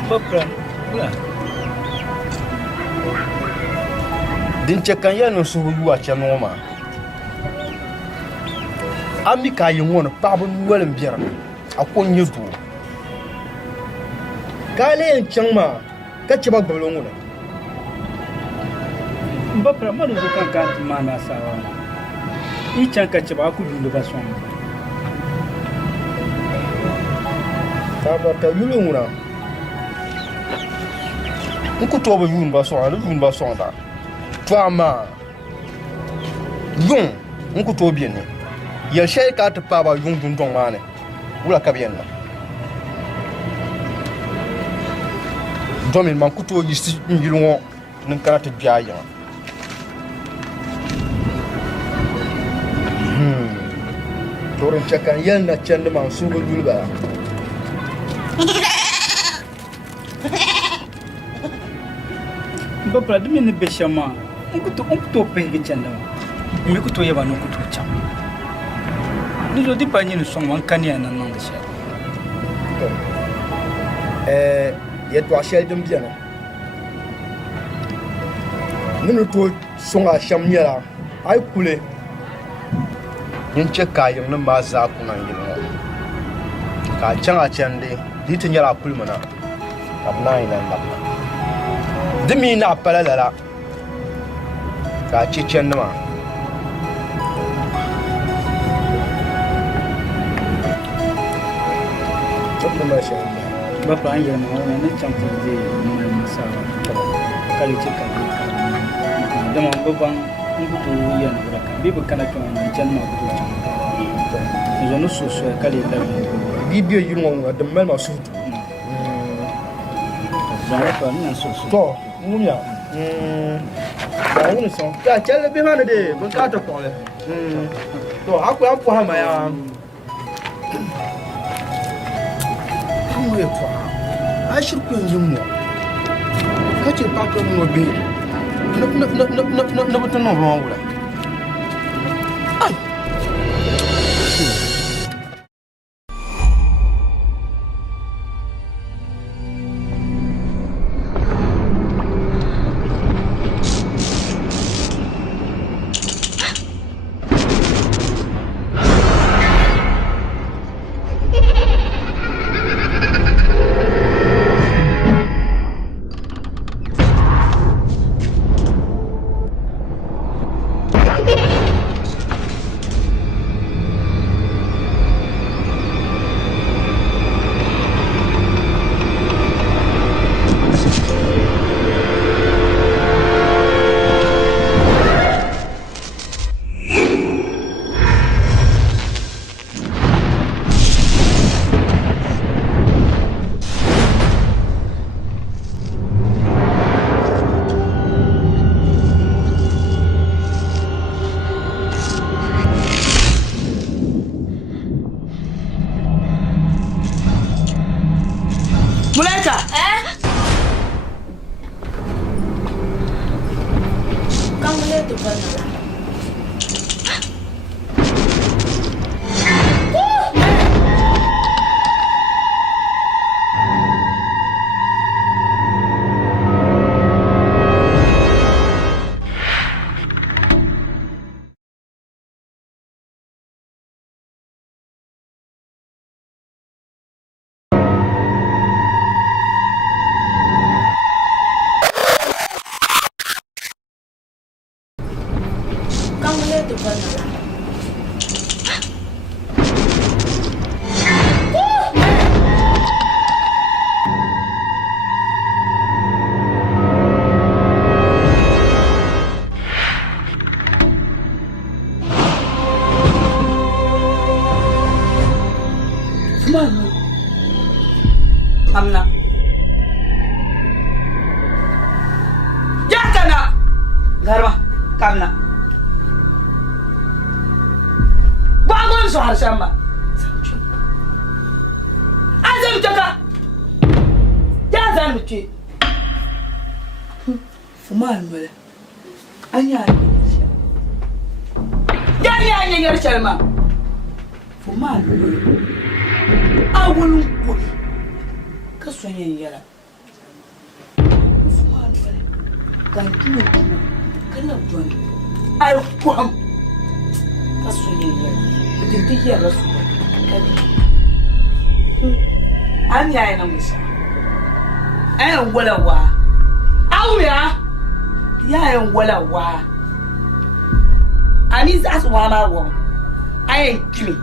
Mbapa. Din chekan ya no so yu achan no ma. Ami ka yi won pa bu welin biara. Akon yudu. Kale en changma ka chiba gbolo ngula. Mbapa ma do kan ka mana sawa. I chanka chiba ku du ba son. Ta yulu ngula. Nku to ba yun ba son da. Twama. Yun nku to bien ni. Yel shay ka ta pa ba yun dun dong mane. Wula ka bien na. Domin man kuto yisi yilwo nin karata biya Torin chakan yel na chende man sugo dulba. Mbapa dumi ni beshama. Unkuto pengi chanda. Mi kuto yeba no kuto cham. Ni do dipa ni so man kania na nan sha. Yetwa shel dum biana. Nunu to songa sham nyala. Ay kule. Yin che kayin na ma za ku nan yin. Ka changa chande, ditin yala kulmana. Abna ina labna. Dimi na pala la. Ka chi chen ma. Chokno ma sha. Mbapa an yɛlɛma wani ne champi de mun sawa kali chika dama baban ngutu yan buraka bibi kana kan janma gutu chama zo no so kali da Bibiyo yirmo da mel ma sutu. zara pa ni so To, ngumya. Ba woni so. Ta chelle bi hana de ban ka ta ko le. To, akwa ampo ha ma ya. Amoye kwa. Ashir ko yimmo. Kace pa ko mo be. Na butun no ba wala. Amna. Jatana. Garba, kamna. Bagon so harshamba. Azam taka. Jazan muti. Fuman mala. Anya ni. Janya ni ngar shalma. Fuman mala. Awulun kuli. Sonye yala fuma dole kan tuno kana don ay kwam ka sonye yala din ti yala su kadi an yayi na musa ay wala wa awya yayi wala wa ani za su wa ma wo ay kimi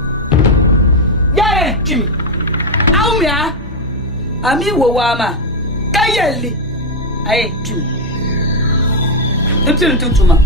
yayi kimi awya Ami wo wama kayeli ay tu tutuma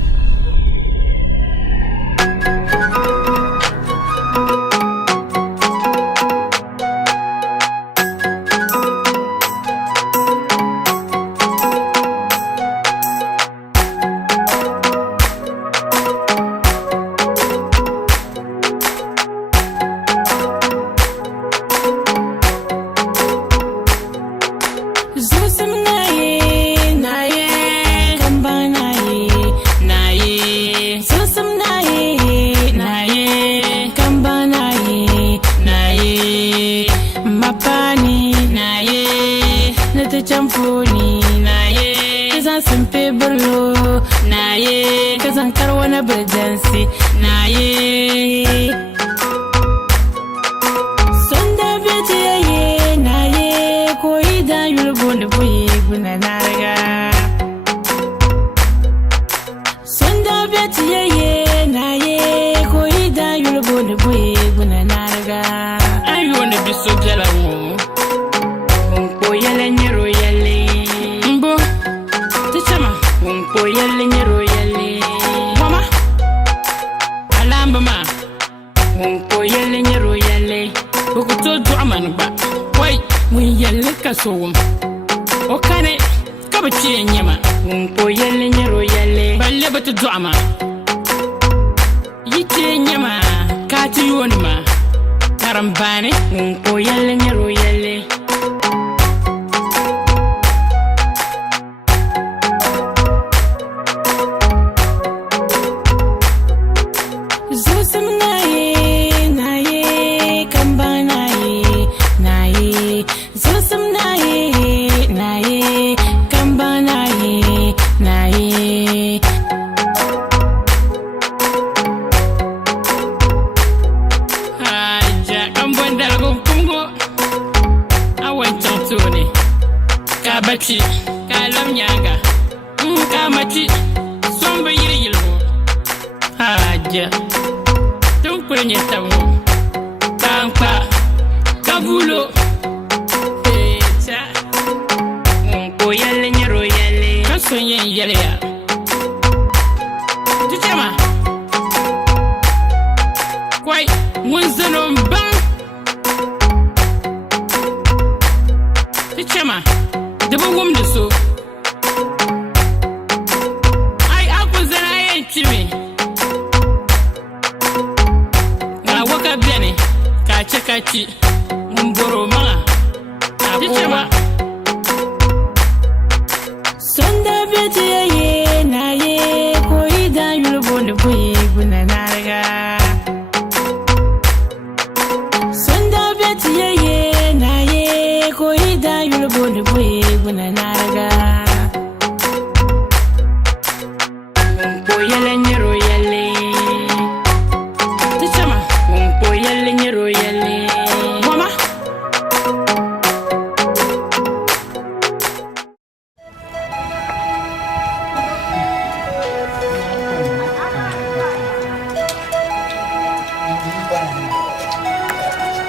Sonda beti ye na ye ko ida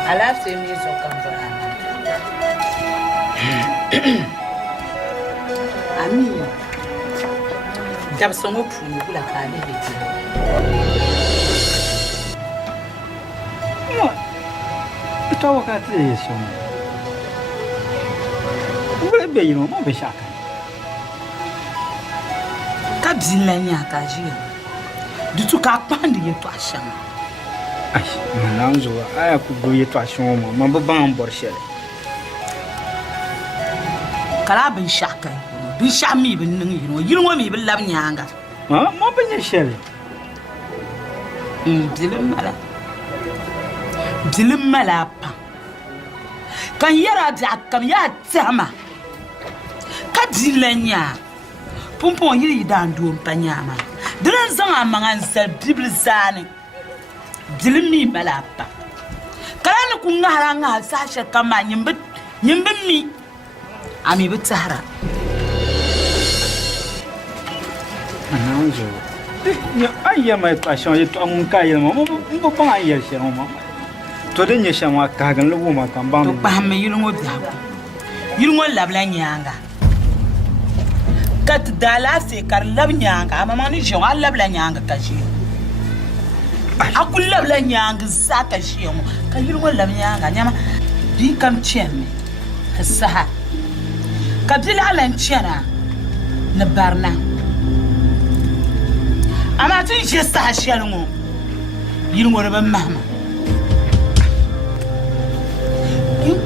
Alaafee mi zo kan fara. Ami. Dab songo pu kula ka ne beti. Ita wakati yeso. Ule be yino mo be shaka. Ka bilanya ka jiyo. Dutu ka pandi yeto ashama. Ai, mananzo aya ku do yeto ashama mo mabo ban borshele. Kala bin shaka. Bin shami bin ngi yino. Yino mi bin lab nyanga. Ha, mo be nyeshele. Dilim malapa. Kan yara da kam ya tama. Ka dilanya. Pompon yiri dan do mpanyama. Diran zanga mangan sel bible zani. Dilim mi malapa. Kala na ku ngara nga sa sha kama nyimbe mi. Ami bitara. Mananzo. Ya aya mai passion yeto amunka yelma mo ban aya shema mo. To de nye shama ka gan lugo ma kan ban. To pa me yilungo biago. Yilungo labla nyanga. Kat dala se kar lab nyanga mama ni jon labla nyanga kashi. Akul labla nyanga sa kashi mo. Ka yilungo lab nyanga nyama bi kam chemme. Saha. Kabila lan chena na barna. Ama tin je sa shelungo. Yilungo ba mama.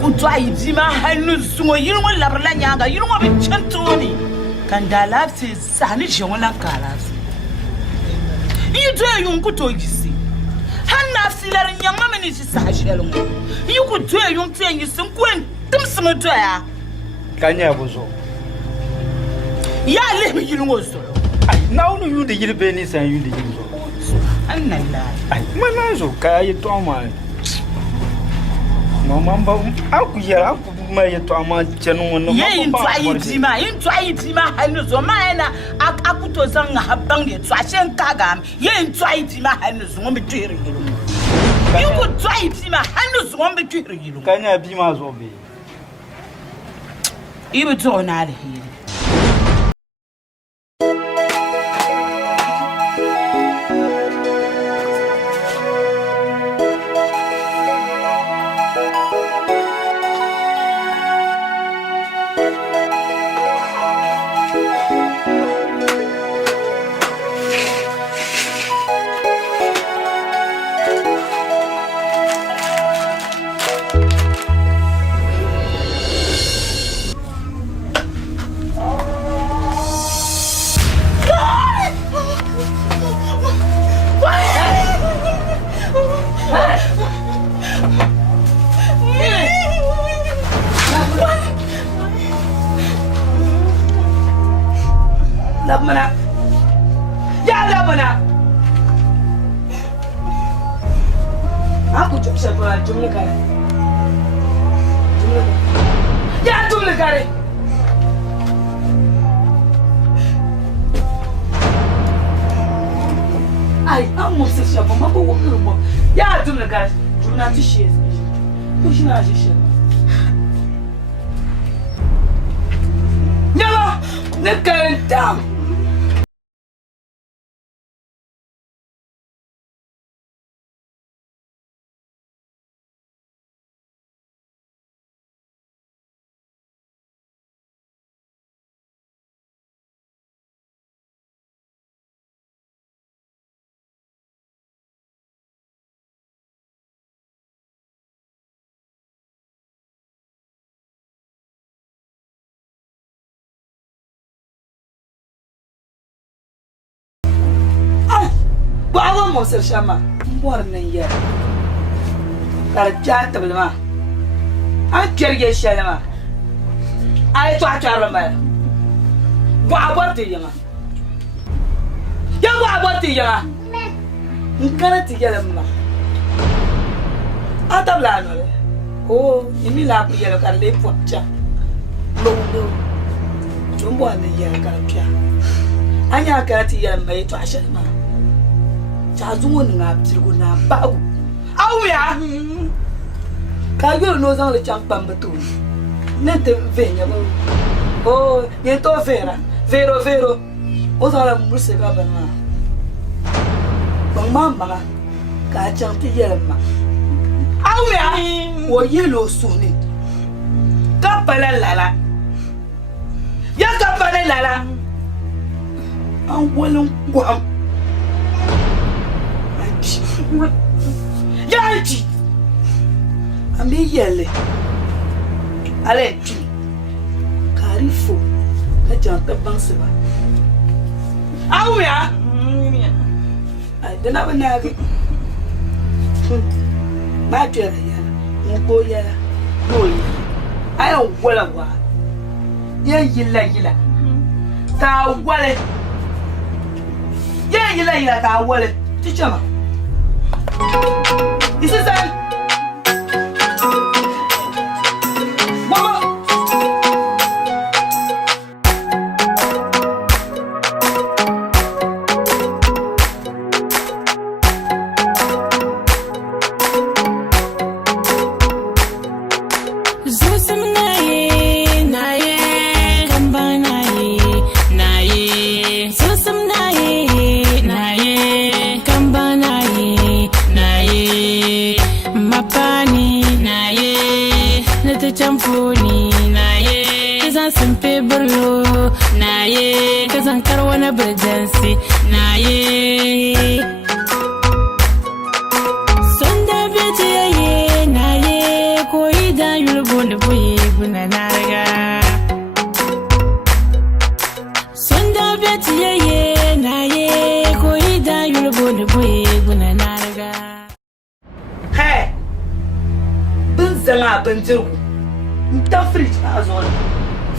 Kutwa idima hanu sungo yirungo labrala nyanga yirungo bi chantoni kanda lapsi sani jongola kalasi yidwe yunkuto gisi hanna filar nyanga meni si sahshelungo yukutwe yuntwe yisin kwen tumsimo toya Kanya bozo. Ya le mi yirungo so Ai, na unu yunde yirbe ni san yunde yirzo. annalla Ai, mananzo ka yeto ama. Mama aku ya aku ma yeto ama chenu wono ye intwa idima hanu so maena akuto zanga habange twashen kagam ye intwa idima hanu so ngombe twiri yilumo yuko twa idima hanu so ngombe twiri yilumo Kanya bi ma zo be. Ibe to na ale hiri Labmana. Ya labmana. Aku jumpa siapa? Jumlah kare. Ya jumlah kare. Ai, amo se siapa? Mampu ngomong. Ya jumlah kare. Jumlah tu sih. Tu sih nak sih. Nyala, nak kentang. Bawa mosir shama mornin ya karja tablama an kirge shalama ai to atarama bawa tiyama ya bawa tiyama ngana tiyama atabla no oh imi la ku yelo kan le potcha londo jumbo ne ya karpia anya karati ya mai to ashama Chazumo nga ptilgo na bagu. Au ya. Ka yo no zang le chang pam batu. Nente venya bo. Oh, ye to vera. Vero. O zang la muse ka ban ma. Bang mama ka chang ti ye ma. Au ya. Wo ye lo su ni. Ka pala lala. Ya ka pala lala. An wolon kwam. Yanti. Ambi yele. Ale tu. Carifo. Ka janta banseba. Au ya. Ai dana banagi. Ma tira ya. Mo ya. Boy. Ai wala wa. Ya yila. Ta wale. Ya yila ta wale. Tichama. This is that.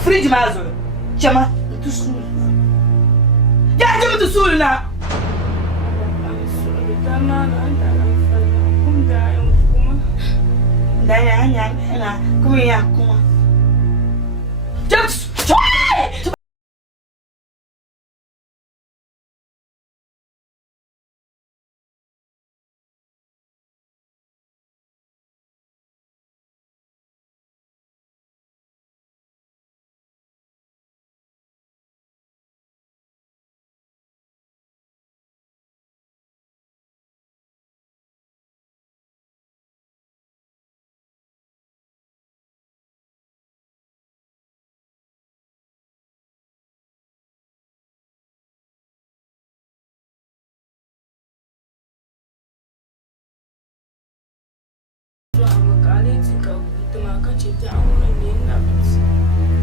Fridge mazo. Chama, tu sul. Ya chama tu sul na. Daya kuma ya kuma. Just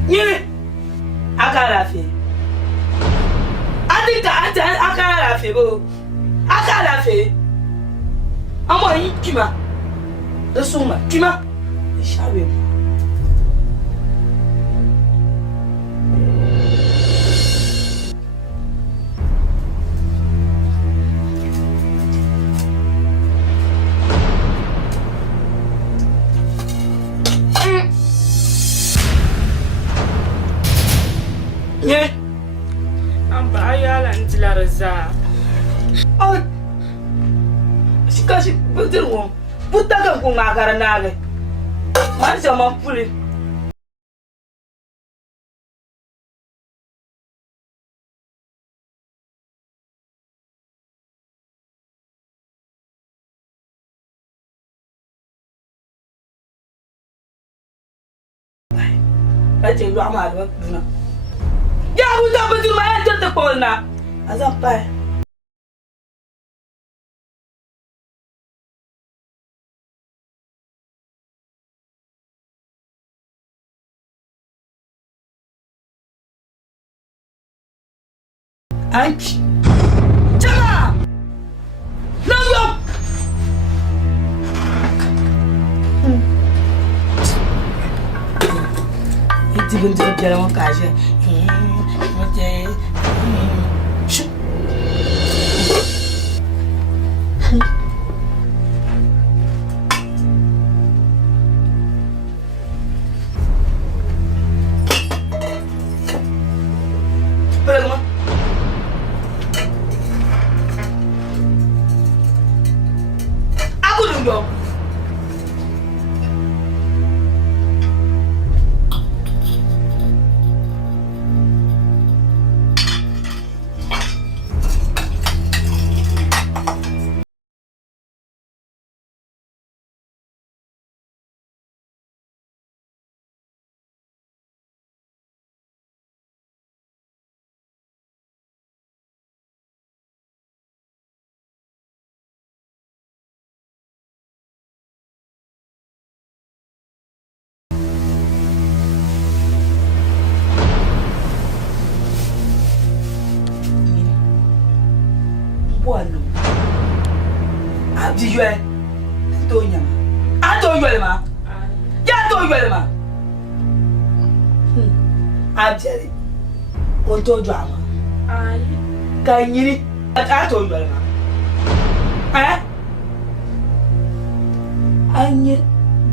Yere akala fe. Adika akala fe bo. Akala fe. Amo yi kima. De suma kima. Shawe. Oh, shikashi butirwo. Butaga ko ngakara nale. Man sama puli. Aje lu amal wa duna. Ya buta butir ma ya jotte kolna. Azam pai. Anchi. Chama! Longo! Iti buntu kera mo kaje. Mote. Perdón. bono. Abdi yue. To nyama. Ato yue ma. Ya to yue ma. Abdi. On to drama. Kanyini. Ato yue ma. Anye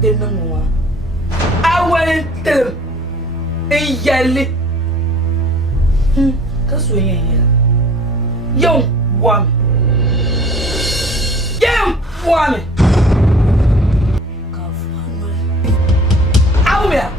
de namwa. Awale telem. Eyale. Kaso yeye. Young woman. Young woman. Out there.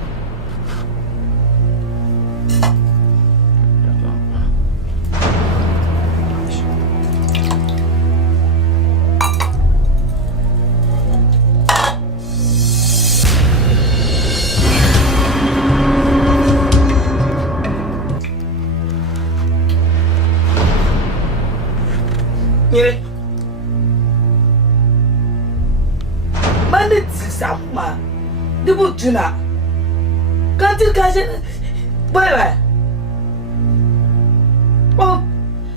Mire, mandit sama, dibu juna, kantil kasih, boleh, oh,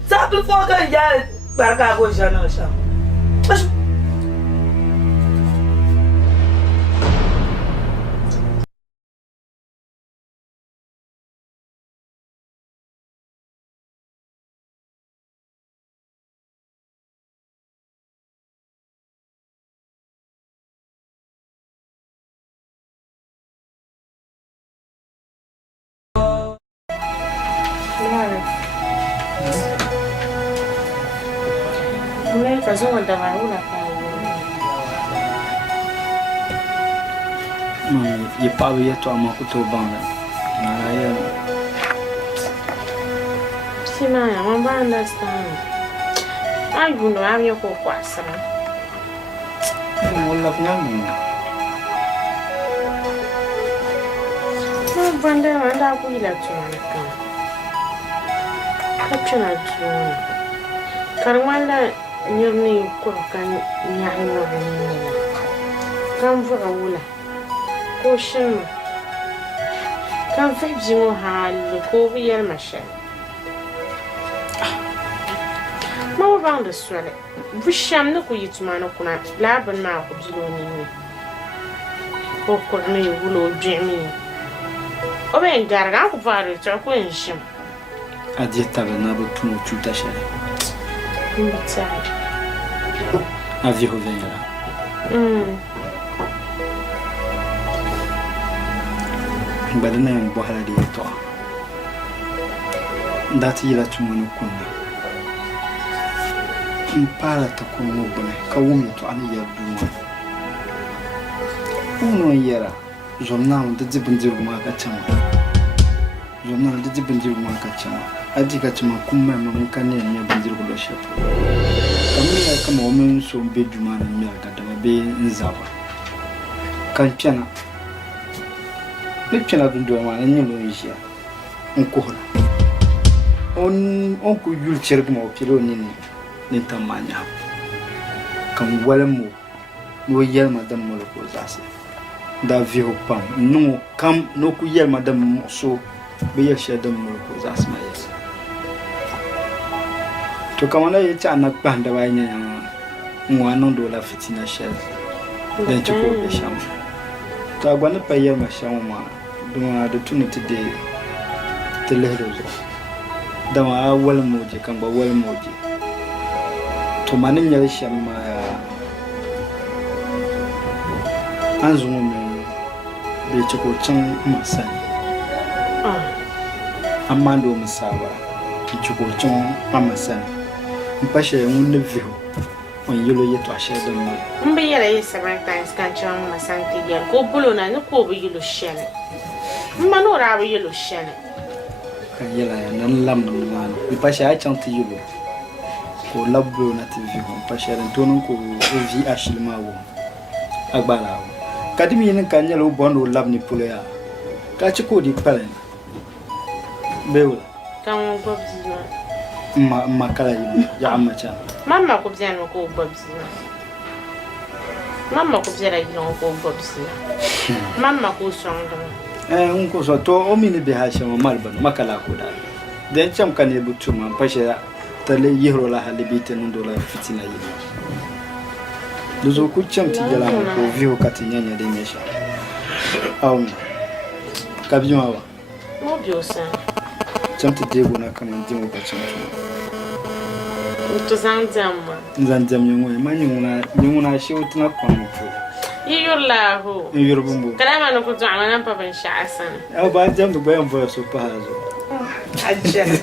sambil fokus ya, barca aku jangan usah, mas. Fazer uma da varula, ye pawe yetu ama kutobanga na ya Sima ya mamba understand. Ayu no am yo ko kwasa. wala kunyangu No bande anda ku ila tuanka. Kapchana tu. Karwala nyurni ko kan nyahi no ni. Kam vuga wula. Ko shin. Kam fi jimo hal ko bi yar mashan. Ma bang de swale. Visham no ku yituma no kuna laban ma ko bilo ni. Ko ko me wulo jemi. O ben garga ko fare to ko enshim. adieta na botumo tuta shale Mbita. avi revenra badana yambo halali yeto ndati yila tumunu kunna mpala takuno bone kawumi to ani ya duma uno yera jonna de dibindiru ma ka chama jonna de dibindiru ma ka chama adika chama kuma ma kan ne ne bindiru do shato kamina kama omen so be duma na mi aka da be nzaba kan piana be piana dundu ma ne no yia nkohla on ku yul chergu ma pilo ni tamanya kan wala mo no yel madam mo ko zase da viho pam no kam no ku yel madam mo so be ya shadam mo ko zase ma yes to kamana ye cha na kwanda wa nya ngwana ndo la fitina shel den chiko be sham to agwana pa yel ma sham ma do da tuniti de telero da ma wal moje kan ba wal moje to manin yar sham ma an zuwa mai bai ci kocin masan amma da musaba ci kocin amasan in fashe yin wani biyu wani yilo ya tashe da mu in bai yara yi times kan ci wani masan tigiyar ko bulo na ni ko bi yilo shene in ma nora bi yilo shene kan yala ya nan lam ma in fashe ya can ti yilo ko labbo na tv in fashe ran tonin ko vi a shilma wo agbara wo kadimi yin kan yalo bondo labni puloya ka ci ko di palen bewa kan gobzi ma kala yi ya amma cha mamma ko bzan ko gobzi mamma ko bzara yi ko gobzi mamma ko songa unko so to o mini be ha shama malban makala ko da den cham kan e butuma pashe tale yihro la halibite ndola fitina yi dozo ku chamti jala ko viho katinyanya de nyesha kabijuma wa mo biosa chamti dego na kama ndimo ka chamti to zanzamma nzanzam nyunguna shewtuna kwamfu يلا هو يربمبو كلام انا كنت عملنا بابا شعسن او بعد جنب بيان بو سوبر هازو عجبت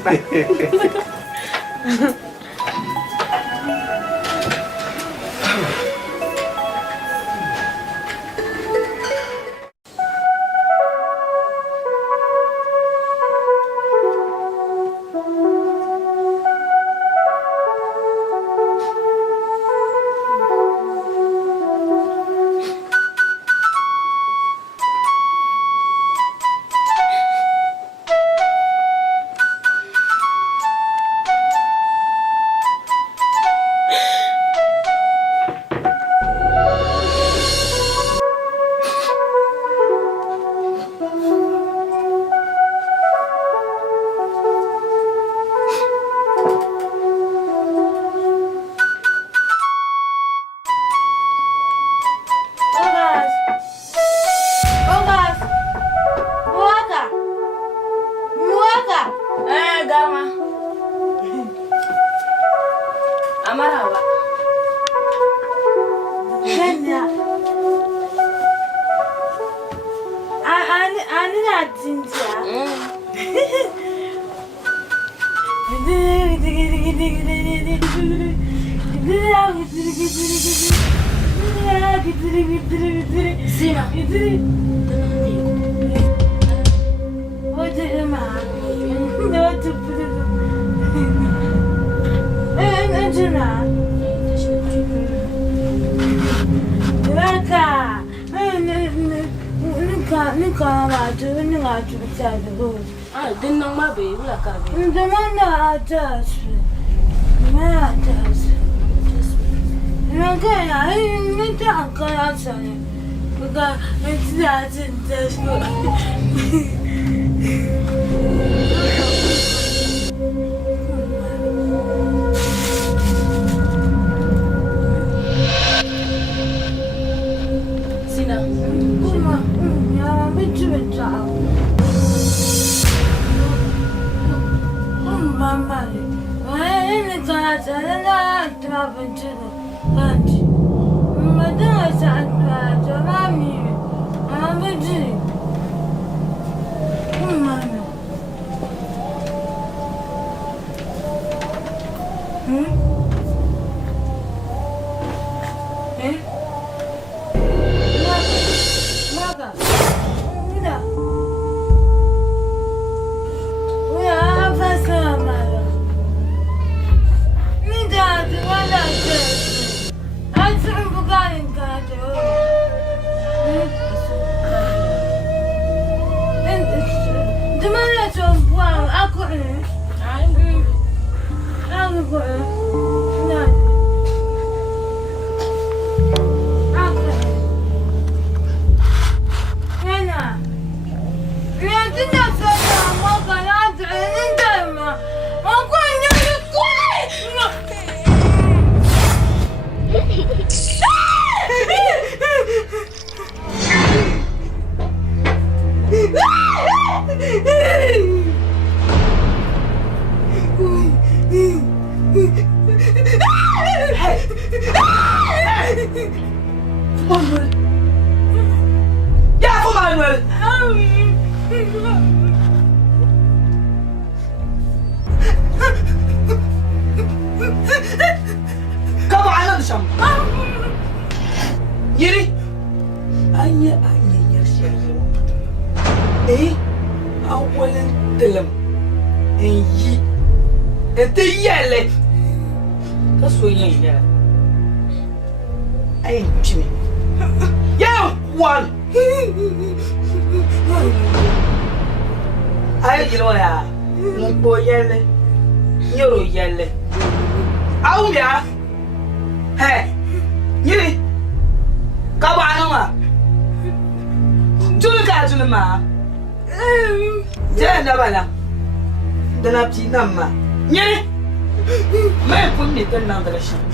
Mais pour me tenir dans la chambre.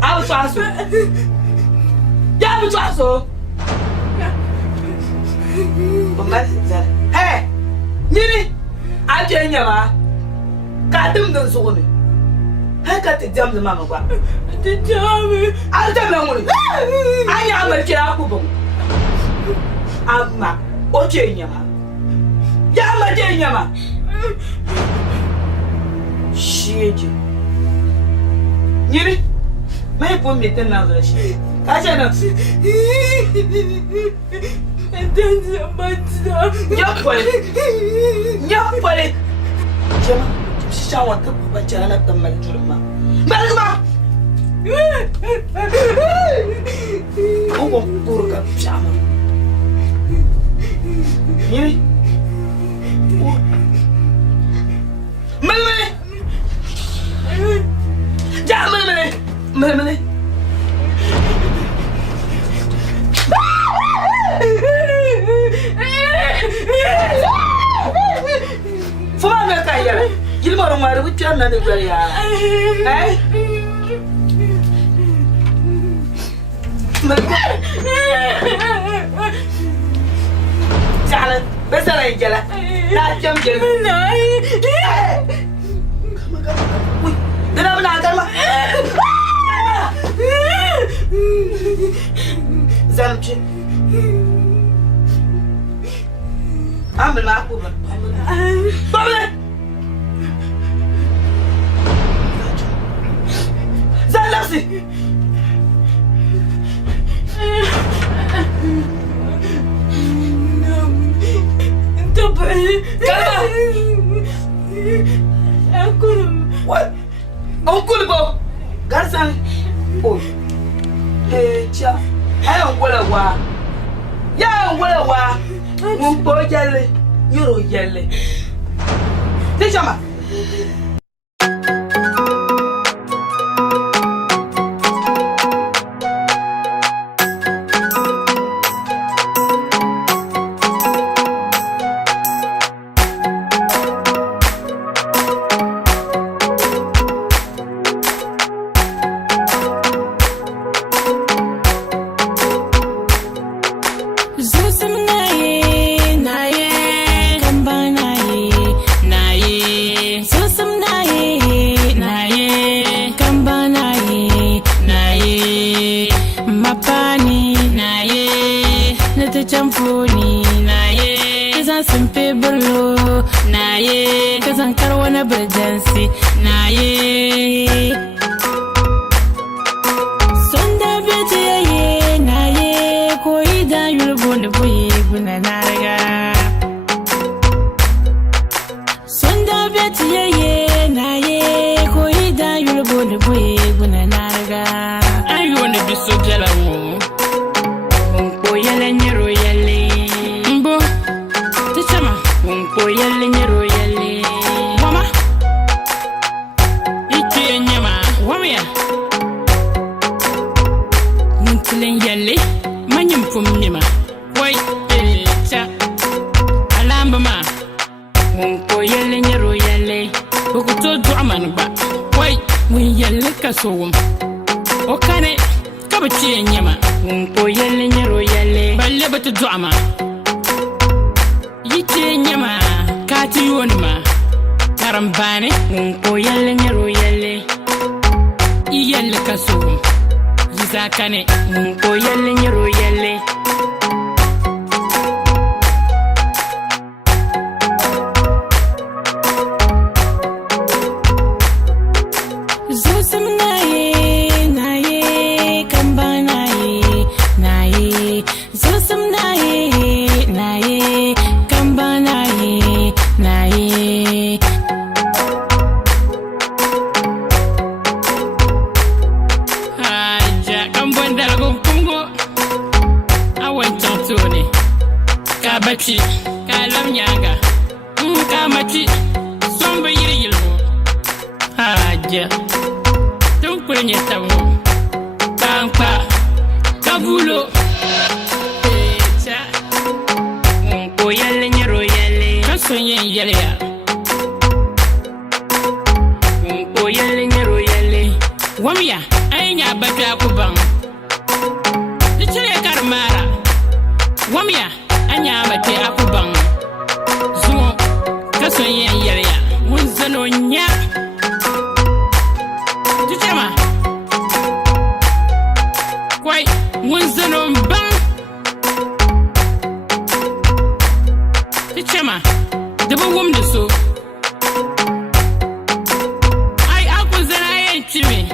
Ah, vous soyez sûr. Ya, vous soyez sûr. Hey, Nini, I can't yama. Kadum the zone. How got the damn the mamma? The job. I'll tell you. I am a child. I'm not. Okay, yama. Yama, yama. Shit. Nini, may put me 10,000 shit. I said, and then somebody. Your body. Shower the Bachana at the Maluma. Maluma! Oh, poor Shama. Nini? Malmay! Jammy! Malmay! Fala, Caia! Ele mora uma área muito grande, né? Jalan, besar lagi jalan. Tajam jalan. Wih, kenapa nak mah? Zamci. Ambil aku, Ambil. Zalasi. What? Uncle Bo, Garsan. Oh, hey, cha. I don't want to walk. Yeah, well, walk. Mumpo yelly, you're yelly. Tijama. Yele Wamia, Anya Bata Kubang. The Chile Karmara. Wamia, Anya Bata Kubang. Zo, Kasoya Yaria, Munzano Nya. Tichama. Quite Munzano Bang. Tichama, the woman so. Chimi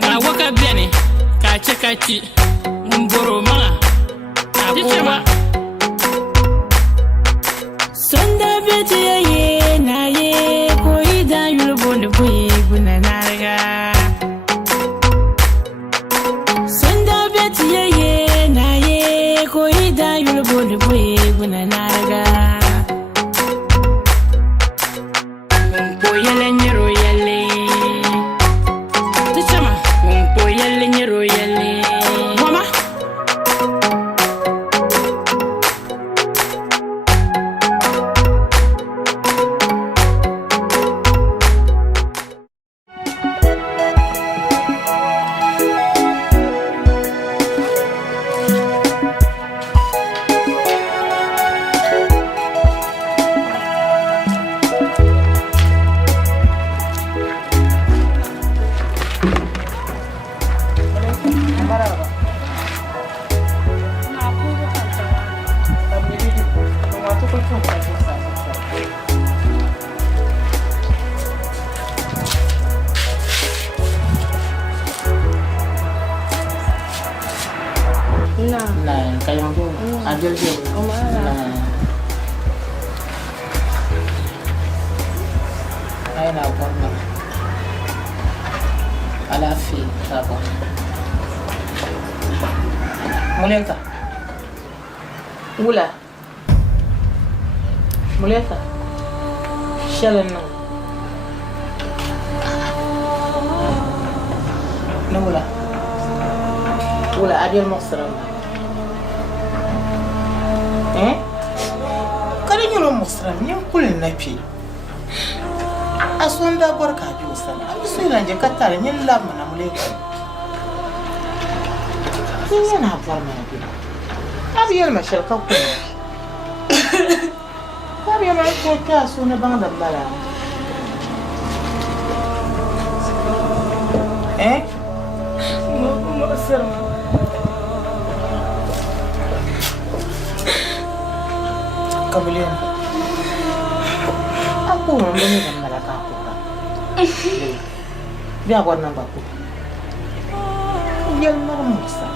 na waka bene ka chekachi mboro ma tichema sonda beti ye na ye ko ida yulu bonde boye buna narga sonda beti ye na ye ko ida yulu bonde boye buna narga Muleka Shalana Nula Wula Adil Mosram Kada nyoro Mosram nyam kulin napi Asonda borka josana Abisira nje katara nyen lamma na muleka Nyena forma na bi Abiyel mashal ka kulin Sabe mais que a sua banda bala. Moça. Kabulian. Aku não me lembro da capa. Dia agora não baku. Dia não moça.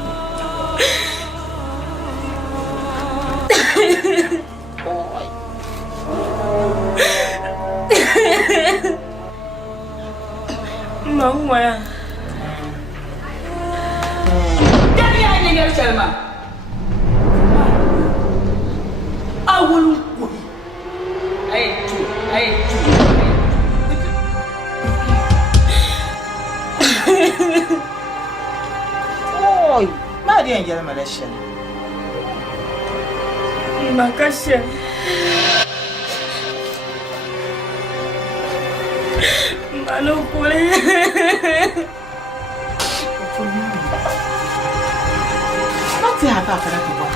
Mama ya. Jadi hanya nyari Salma. Awal kuy. Ayo. Oi, Maria Angela Malaysia. Makasih. Malu boleh. Mati apa pada tu buat?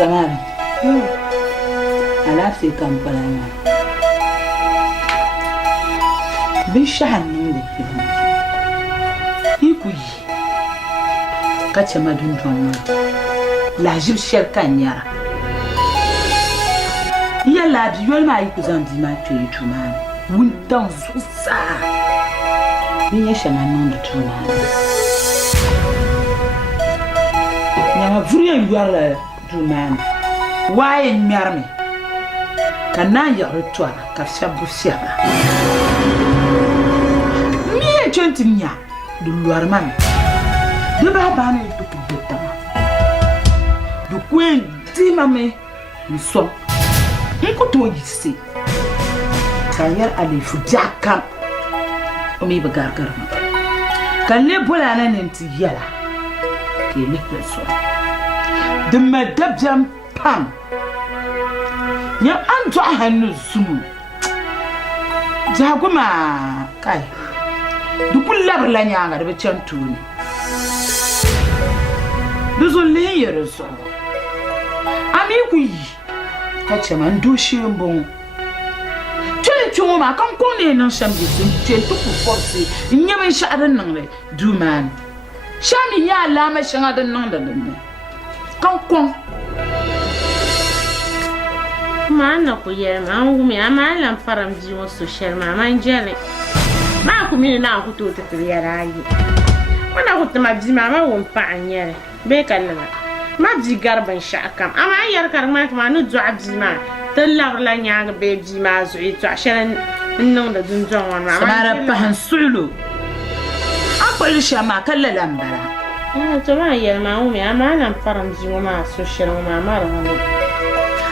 Samara. Alafi Kampala. Bishan ninde film. Ikuyi. Kacha madundwa. La jib sherkanyara. Yala yol ma ikuzandi ma tuituma. Wuntan zusa. Biye shama nondo tuma. Nyama vuriya yuala tuma. Waye nyarme. Kana ya rutwa kafsha busiaba. Miye chontinya du luarman. De ba bana to kubeta. Du kwen di mame nso nkoto yisi kanyar alifu jakam omi bagargar ma kalle bulana nanti yala ke lekle so de madabjam pam ya anto hannu sumu jaguma kai dukul labla nyanga de chantuni duzo leyere so ami kuyi kache man doshi mbon tu ma kan kon ne nan shambi tu to ku force nyame sha'adan nan le du man shami ya lama sha'adan nan da nan kan kon mana ku yere ma ngumi ama lam faram ji wo social ma man jele ma ku mi na ku to te yara yi wana ku tama ji ma won pa anyere be kalma ma ji garban sha'akam ama yar karma ma no du abji ma تلعب لا نياغ بيجي ما زعيت عشان النوم ده دنجون وانا سمارة بحن سعلو أقول شما كلا لمبرا تمام يا مامي أما أنا فرنجي وما سوشيال وما مرهم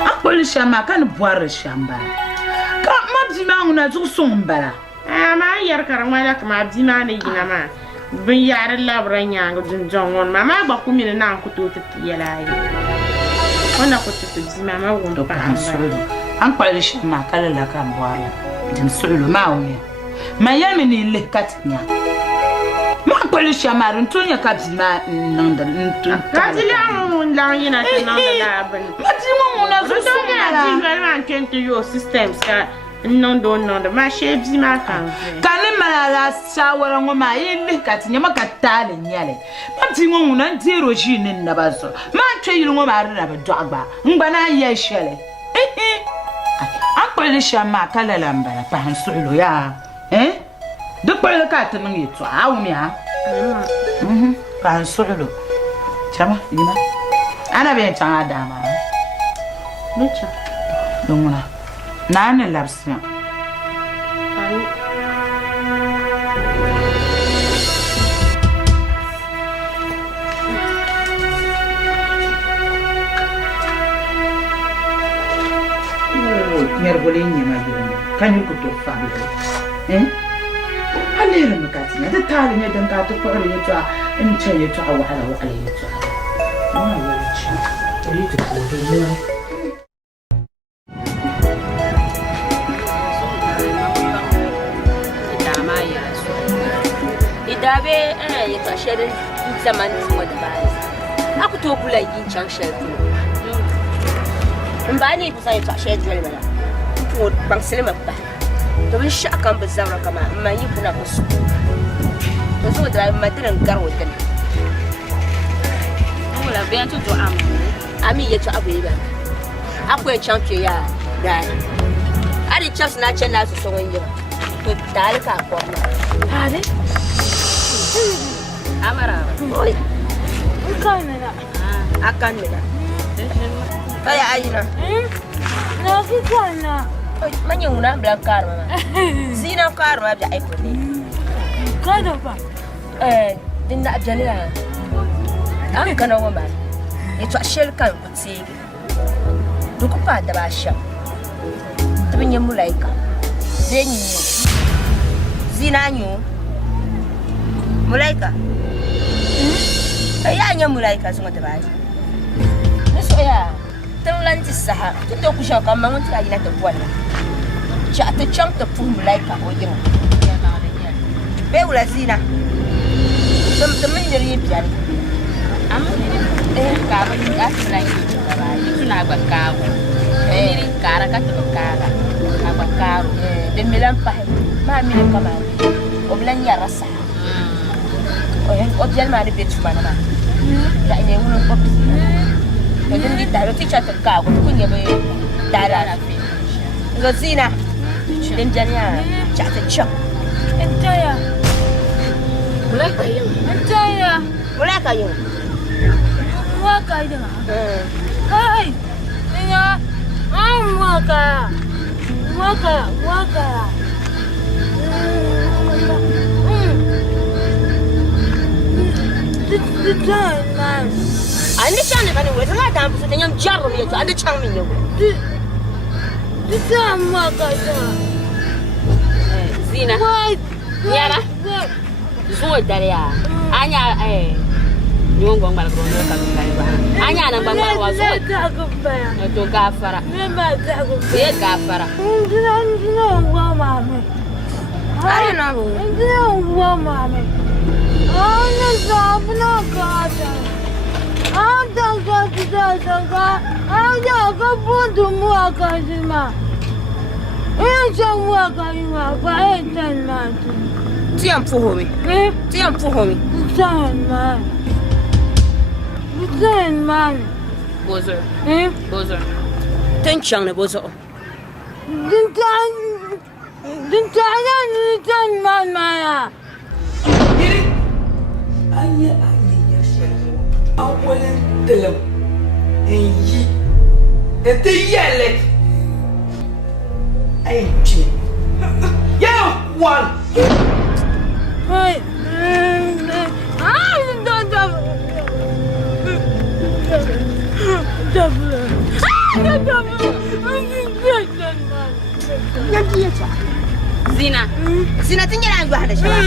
أقول شما كان بوار شامبا كان ما بدي ما هنا زوسون بلا ما يركر ما لك ما بدي ما نيجينا ما بيار الله برينياغ دنجون وانا ما بقوم من نام كتوت يلاي وانا كنت تجي ماما ومبا أنقل شما كلا لك أبوارا جنسعلو ما هو ما يمني اللي كاتنيا ما أقول شما رنتونيا كابزي ما نندل نتون كاتي لعمون لا ينا تنندل لابن ما تيمون نزوسون لا جيغل ما كنت يو سيستمز كا نندل ما شيبزي ما كان مالا ساورا وما اللي كاتنيا ما كتالي نيالي ما تيمون ننتيرو جين نبازو ما تيلو وما رنا بدعبا مبانا يشالي أقول شما كلا لمبلا بحن سعلو يا دقوا لك أتمنى يتوعاهم يا بحن سعلو شما لما أنا بين شان داما نيتشا دومنا نان اللبسنا Nyarbolin ni magirana kanyu kuto family halera makati na tali ne dan ka to fara ne to in ce ne to wahala wa alai ne to ma yaci ri to ko ne dama ya so idabe ya ta shere zaman mu da ba aku to kula yin can shere mbani kusa ya ta shere jwele bala bang selema ba to bin sha kan bazara kama amma yi kuna musu to so da madiran garwo din wala biyan to ami ya to abu ba akwai champion ya da ari chance na chen na so wonyo to dal ka ko na ade amara oi akan mena kaya ayina na fikana Manyung na bilang karma. Zina karma biar aku ni. Kada apa? Dinda abjani lah. Ang kana wama. Itu ashel kan kutsi. Duku pada basha. Tapi nyemulai ka. Denyu. Zina nyu. Mulai ka. Ya nyemulai ka semua terbaik. Esok ya. Lanti saha tuto kusha kama ngonti ajina to bwana cha to cham to pum like ko jino be wala zina tum ndiri bian am ka ba ni asla ni ba ni na ba ka ni kara ka to kara ka ba ka de milan pa ma mi ko ma o blan ya rasa o jel ma de betu bana ba da ne wono ko Jadi taruh tiga terkau, aku punya darah. Gozina, denjarnya cakap cak. Entaya. Mulai kayung. Entaya. Mulai kayung. Mulai kayung. Hai, ini muaka. Andi chane bani we la dan so nyam jarro mi andi chang mi nyogo. Zina. Nyara. Zuwa dare ya. Anya nyongo ngala ko no kan kai ba. Anya na bangba wa zuwa. To gafara. Ye gafara. Ari na bu. Ana zabna gata. Anda gata. Anda ga bundu mu akajima. Eja mu akajima ba etan ma. Tiam fuhomi. Tiam fuhomi. Butan man. Bozo. Bozo. Tenchang na bozo. Dintan man maya. Anya ya shego. Awalan dalam. Enyi. Ete yele. Enchi. Ya one. Hey. Zina. Zina tinggal aku ada siapa?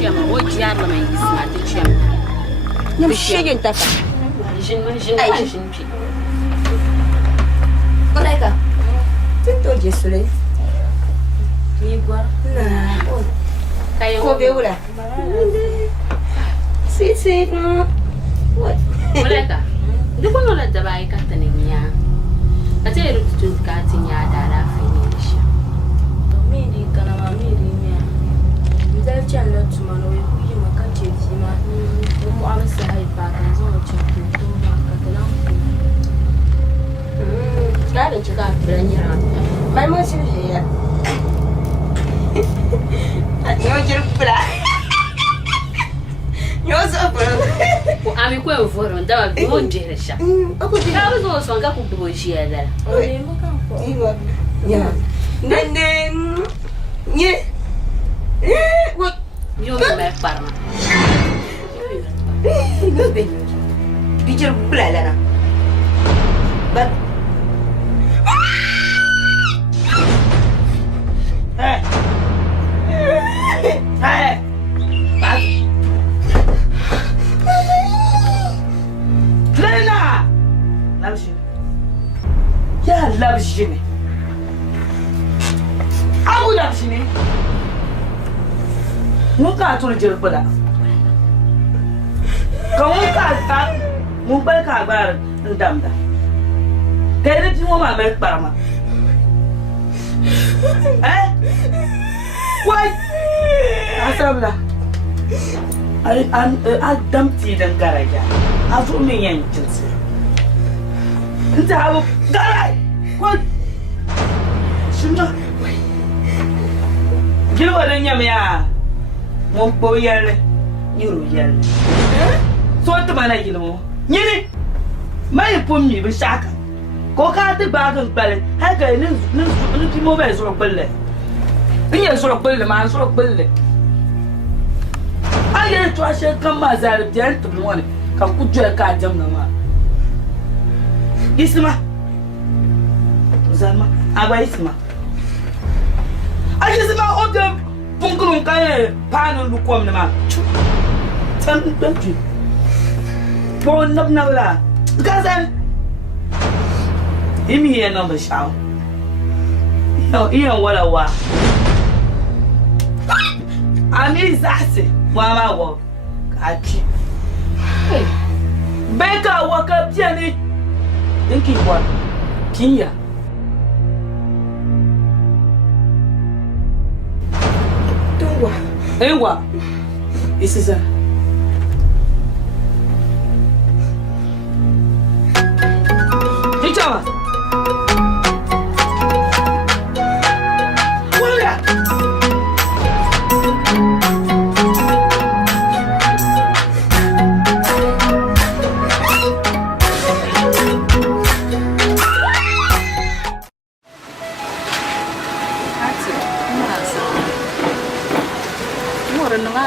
Tiama, hoje já não é isso, mas tiama. Não chega então. Gente. Colega. Tentou disso aí. Igual. Não. Comeu lá. Sim. Colega. Depois não lhe dava aí cataninha. Até ele tudo catinha da finish. Miri kana miri minha. Mzee chana tumano yuko makati zima. Mu amsa hai pa kan zo cikin to makatana. Kada cika biranya. Mai mu shi ya. Yo jirpla. Yo sopra. Ko ami ko evoro ndawa bondere sha. Ka uzo songa ku dojiya da. Ole mo kan ko. Iwa. Ya. Nenden. Nye. What? Yo me parma. Gobe. Bijer bulala na. But Hey. Lena. Labshi ne. Abu labshi ne. Mun ka tun jirbula. Ka mun ka ta mun bar ka bar ndamda. Kai ne ti mo ma mai parma. Wai. Asabla. An damti dan garaja. Azu min yankin su. Inta abu garai. What? Shima. Gilwa dan yam ya. Mon boyal yuru yal. So to mana gilmo. Nyini. Mai pommi bi shaka. Ko ka ta bagan bale. Haka nin ti mo bai so balle. Inye so balle ma so balle. Aye to ashe kan ma zarib jan to woni kan ku joy ka jam na ma. Isma. Zalma, agba isma. Aje isma o de punkulun kan panu lu kom na ma. Tan tanti. Bon nab na la. Gazan. Imi ye number shaw. Iyo wala wa. Ani zase. Mama wo kachi. Beka waka piani. Inki wa kinya. Tungwa. Ewa. Isiza. Hichama.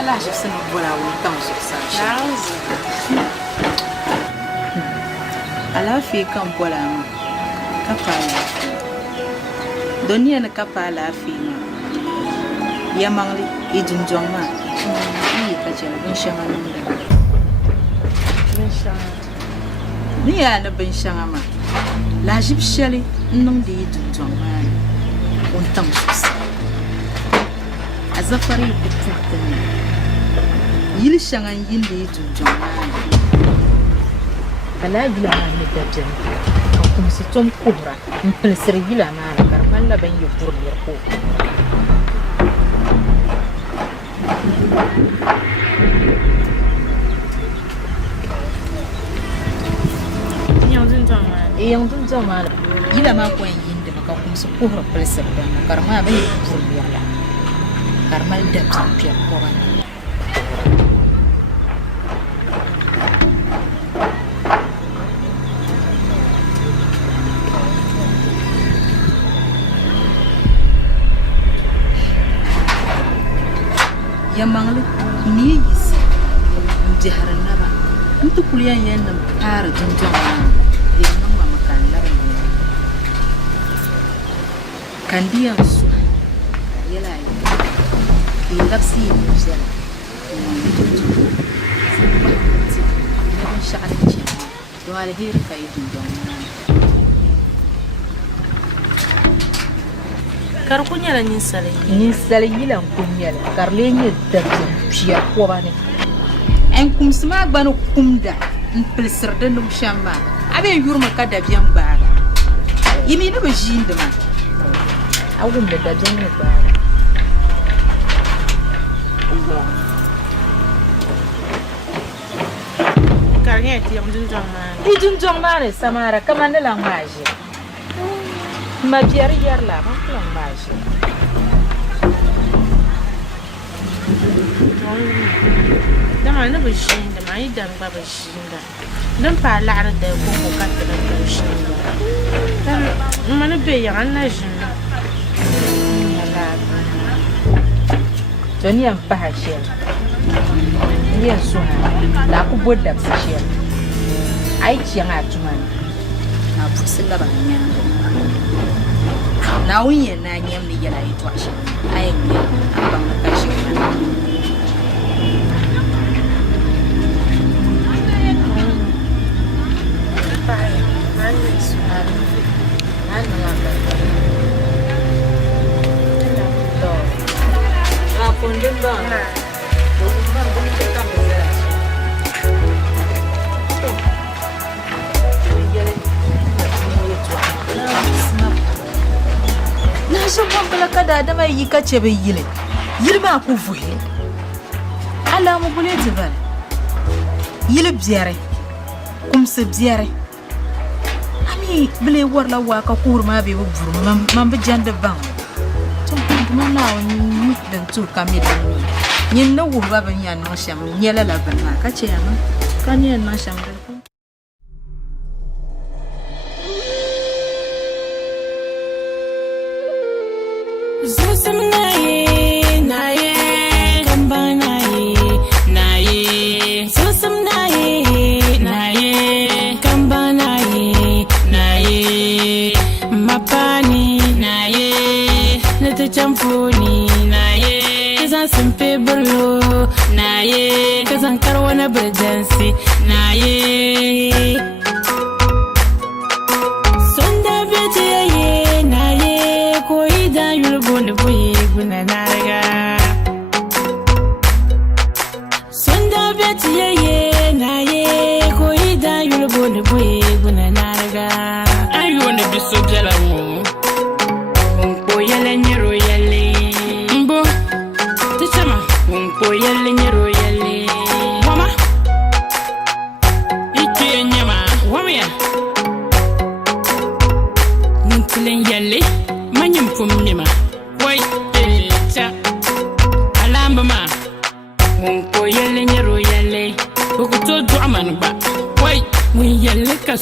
la je sais nous voilà où temps sur ça. Ala fi kan bola ma. Kapala. Doni na kapala fi ma. Yamangli idunjong ma. Ni ka jela bin shanga nunda. Bin shanga. Ni ya na bin shanga ma. La jib shali nung di idunjong ma. On tam sur azafari bukutani yili shanga yindi tunjoma bala bila ni dabjan kum si tom kubra mpelser bila na karman la ban yubur ko yang dun jama yila ma ko yindi maka kum si kubra pelser ban karma ban yubur bila karmal dabjan pier ko yamangli ni yisi mjahara naba ntu kuliya yanda para junjama ya mama makalla kandiya su yala yi lapsi yusel ni sha'ala ce do ala hir kai junjama kar kunya la ni sale yila kunya la kar le ni da piya ko bane en kum sma gbanu kumda en plesir de num shamba abe yurma ka da biyan ba yimi ne ba jinde ma awum da biyan ne ba kar ne ti am dun jong ma ne samara kamande la maji ma biar yar la ma plan baje dama na bashin da mai dan ba bashin da dan fa la'ar da ko ka ta da bashin dan mana be yan na jin ala joni am fa hashe ni su la ku bodda shi ai ci yan atuma na fusila ba nya na wunye na nyam ni yala ito ashe ayen ne amba makashi so bambala kada da mai yi kace bai yile yirma ku fuhe ala mu bule tibal yile biare kum se biare ami bele warla wa ka kurma be bu buru man be jande ban to man na ni dan tur kamida nyin na wo ba ban yan no sham nyela la ban ma kace ya no kan yan na sham Zusam naye, kamba naye, zusam naye, kamba naye, mapani naye, nete champuni naye, kazan simpe burlo naye, kazan karwana burjansi naye.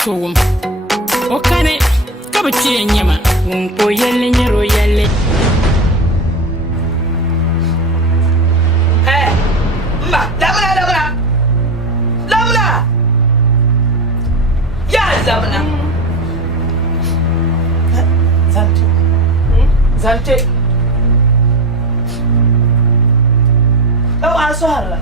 sowum o kane kaba ci nyama mun ko yelle nyero yelle Lamna. Ya Lamna. Zante. Oh, aswara.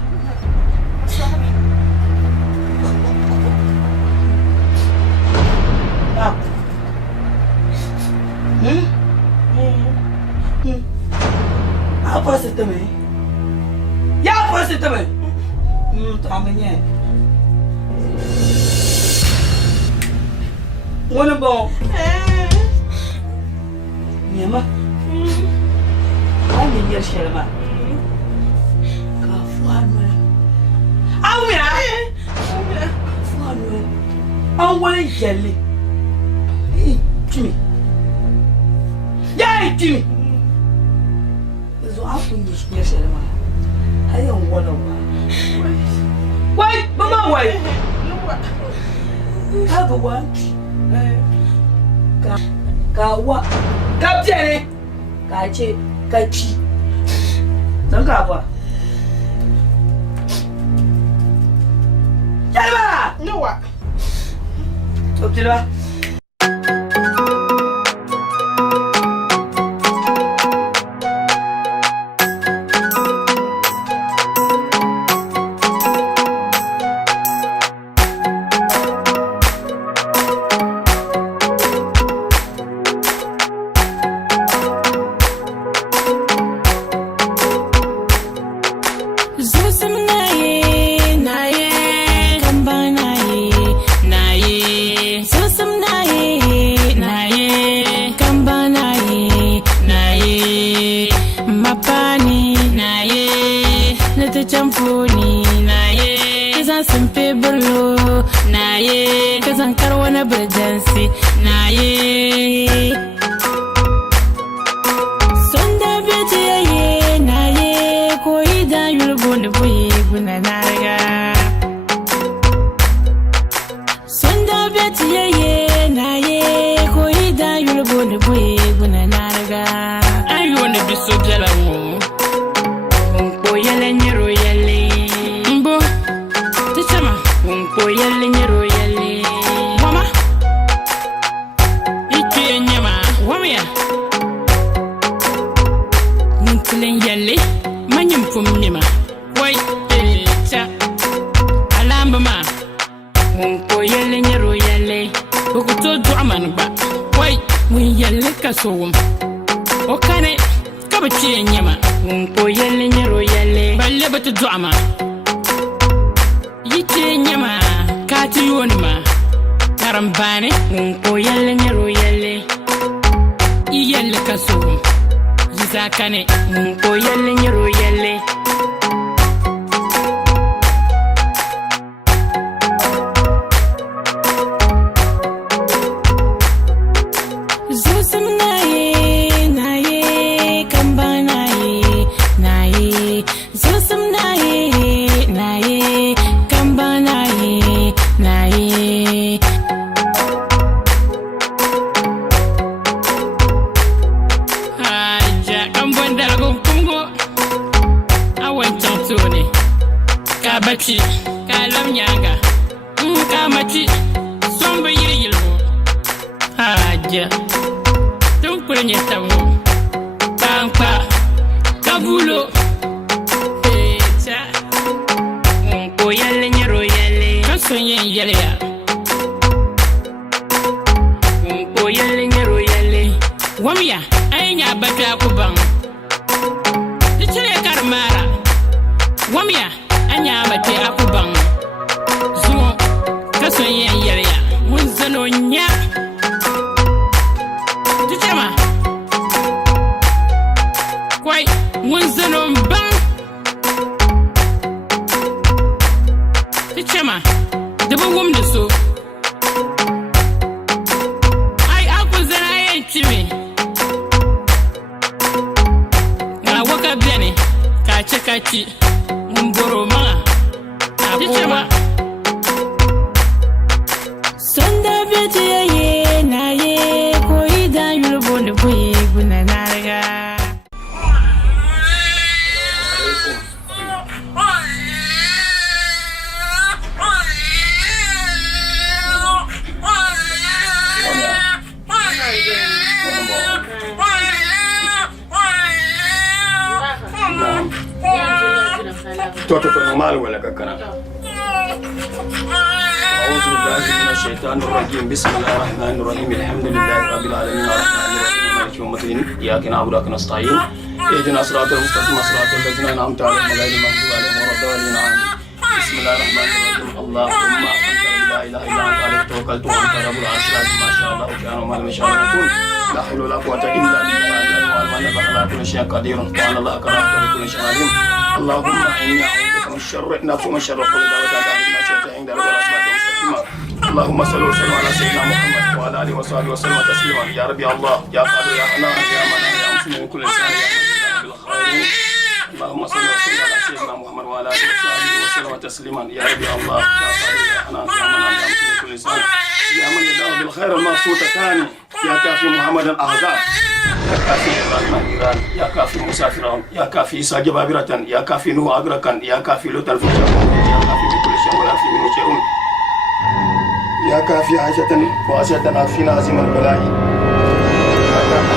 Apa sih temen? Ya apa sih temen? Tamenye. Mana bom? Nyama. Ani nyar shelma. Kafuan mana? Awya. Kafuan mana? Awal jelly. Jimmy. Ya Jimmy. Aku ni nyar shelma. Ayo wala wa. Wait, mama wait. Have one. Kawa. Kapjane. Kace, kaci. Dan ka ba? Yalba. Yawa. Toptila. توتو نورمال ولا كنا أعوذ بالله من الشيطان الرجيم بسم الله الرحمن الرحيم الحمد لله رب العالمين الرحمن الرحيم مالك يوم الدين إياك نعبد وإياك نستعين اهدنا الصراط المستقيم صراط الذين أنعمت عليهم غير المغضوب عليهم ولا الضالين آمين بسم الله الرحمن الرحيم اللهم أنت لا إله إلا أنت عليك توكلت وأنت رب العرش العظيم ما شاء الله كان وما لم يشاء لم يكن لا حول ولا قوة إلا بالله العلي على كل شيء قدير وأن الله كرم بكل شيء عليم اللهم إني أعوذ بك من شر نفس ومن شر كل دابة من شر عند رب الأسماء المستقيمة اللهم صل وسلم على سيدنا محمد وعلى آله وصحبه وسلم تسليما يا ربي الله يا قادر يا حنان يا منان يا مسلم من كل إنسان يا بالخير اللهم صل وسلم على سيدنا محمد وعلى آله وصحبه وسلم تسليما يا ربي الله يا قادر يا حنان يا منان يا مسلم من كل إنسان يا من يدعو بالخير المقصود الثاني يا كافي محمد الأحزاب يا كافي إبراهيم إيران يا كافي موسى فرعون يا كافي إسا جبابرة يا كافي نوح أبركا يا كافي لوط الفجر يا كافي بكل شيء ولا في منه شيء يا كافي عائشة وعائشة عافينا عظيم البلاء يا كافي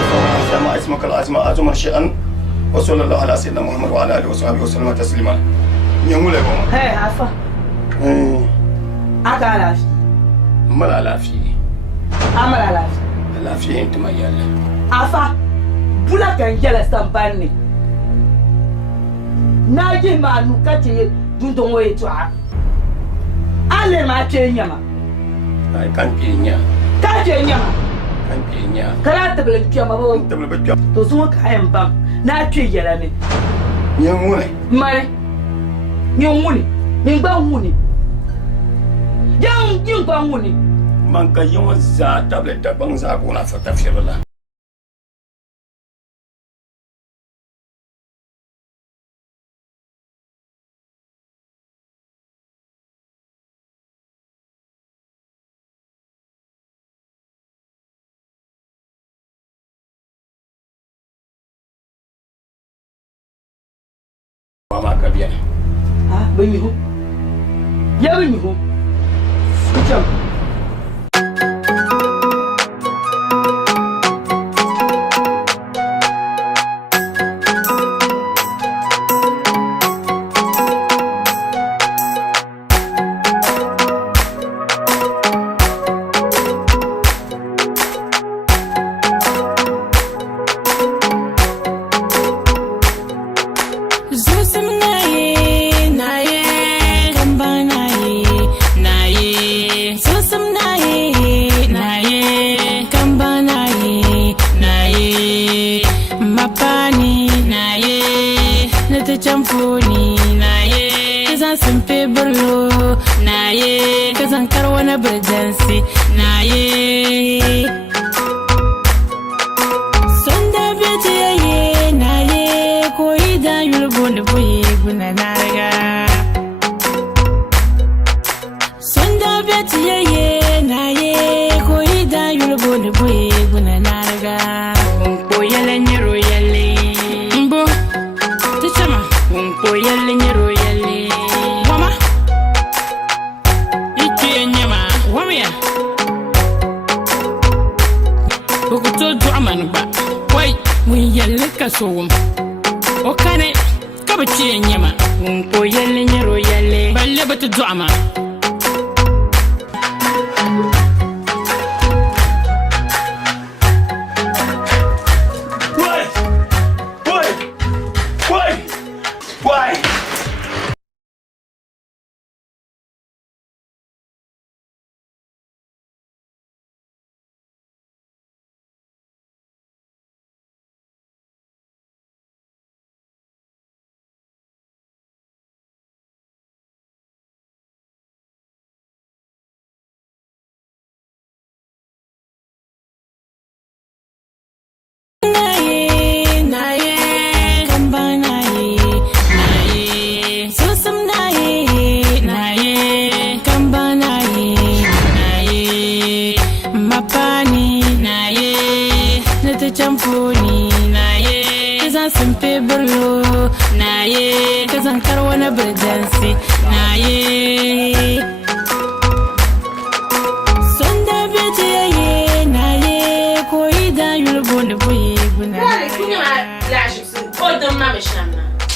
فما ما اسمك العظيم أعظم شيئا وصلى الله على سيدنا محمد وعلى آله وصحبه وسلم تسليما يقول لكم هي عفا أكا ملا لافي أملا لافي لافي أنت ما يلا عفا بولا كان جلس تنباني ناجي ما نكاتي دون ويتوعا ale ma ce nyama ai kan pinya ta ce nyama kan pinya kala ta blan piya ma bo ta blan piya to so ka yan bam na ce yara ne nyen wune mare nyen wune min ba wune yan jin ba wune man ka yawan za tablet da ban za ko na fata firla Mama ka bien. Ah, ben yo. Ya ben yo. Kucham.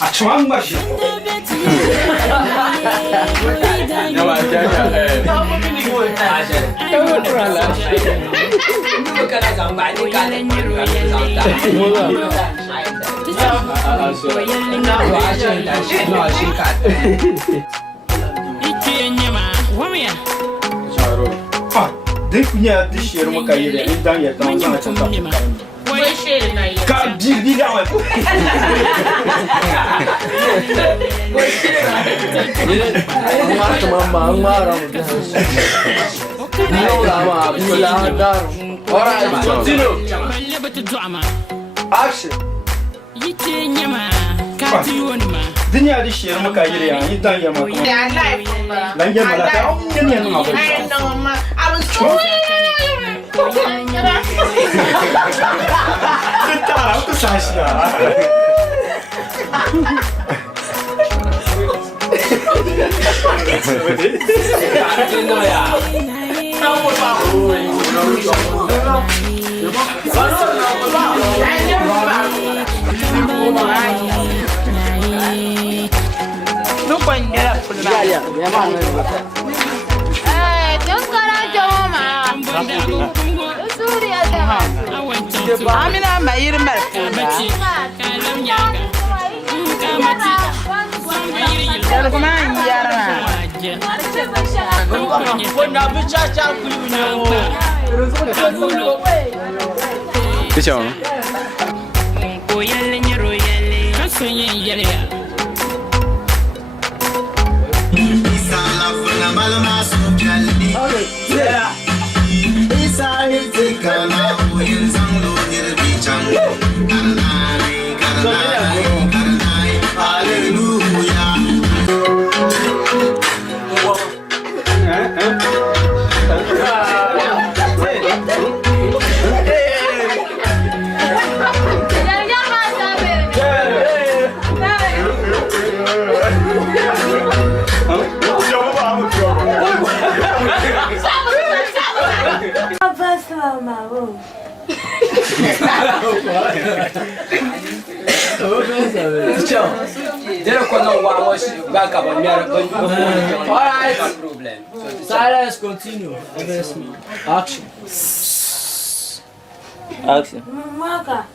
Achman marche. Dès qu'il y a des chiens, on va y aller dans les temps. Ka biga wa. Action. Dunia di share maka yiri ya ni dan ya maka. Ya life ba. Lan ya mala ka kin ya ma ba. I know ma. I was so Tá, o que você acha? não conheço Amina mayir marfu. Yar kuma yara. Wanda bi chacha kuyu. Bicho. Ko yalle nyaro yalle. Kasonye yalle ya. Isala funa malama so kalbi. Yeah. Isa hitikana uyin zanglo dirbi chango. Karanai, karanai, karanai. Hallelujah. Silence, continue. Action. Action. Maka.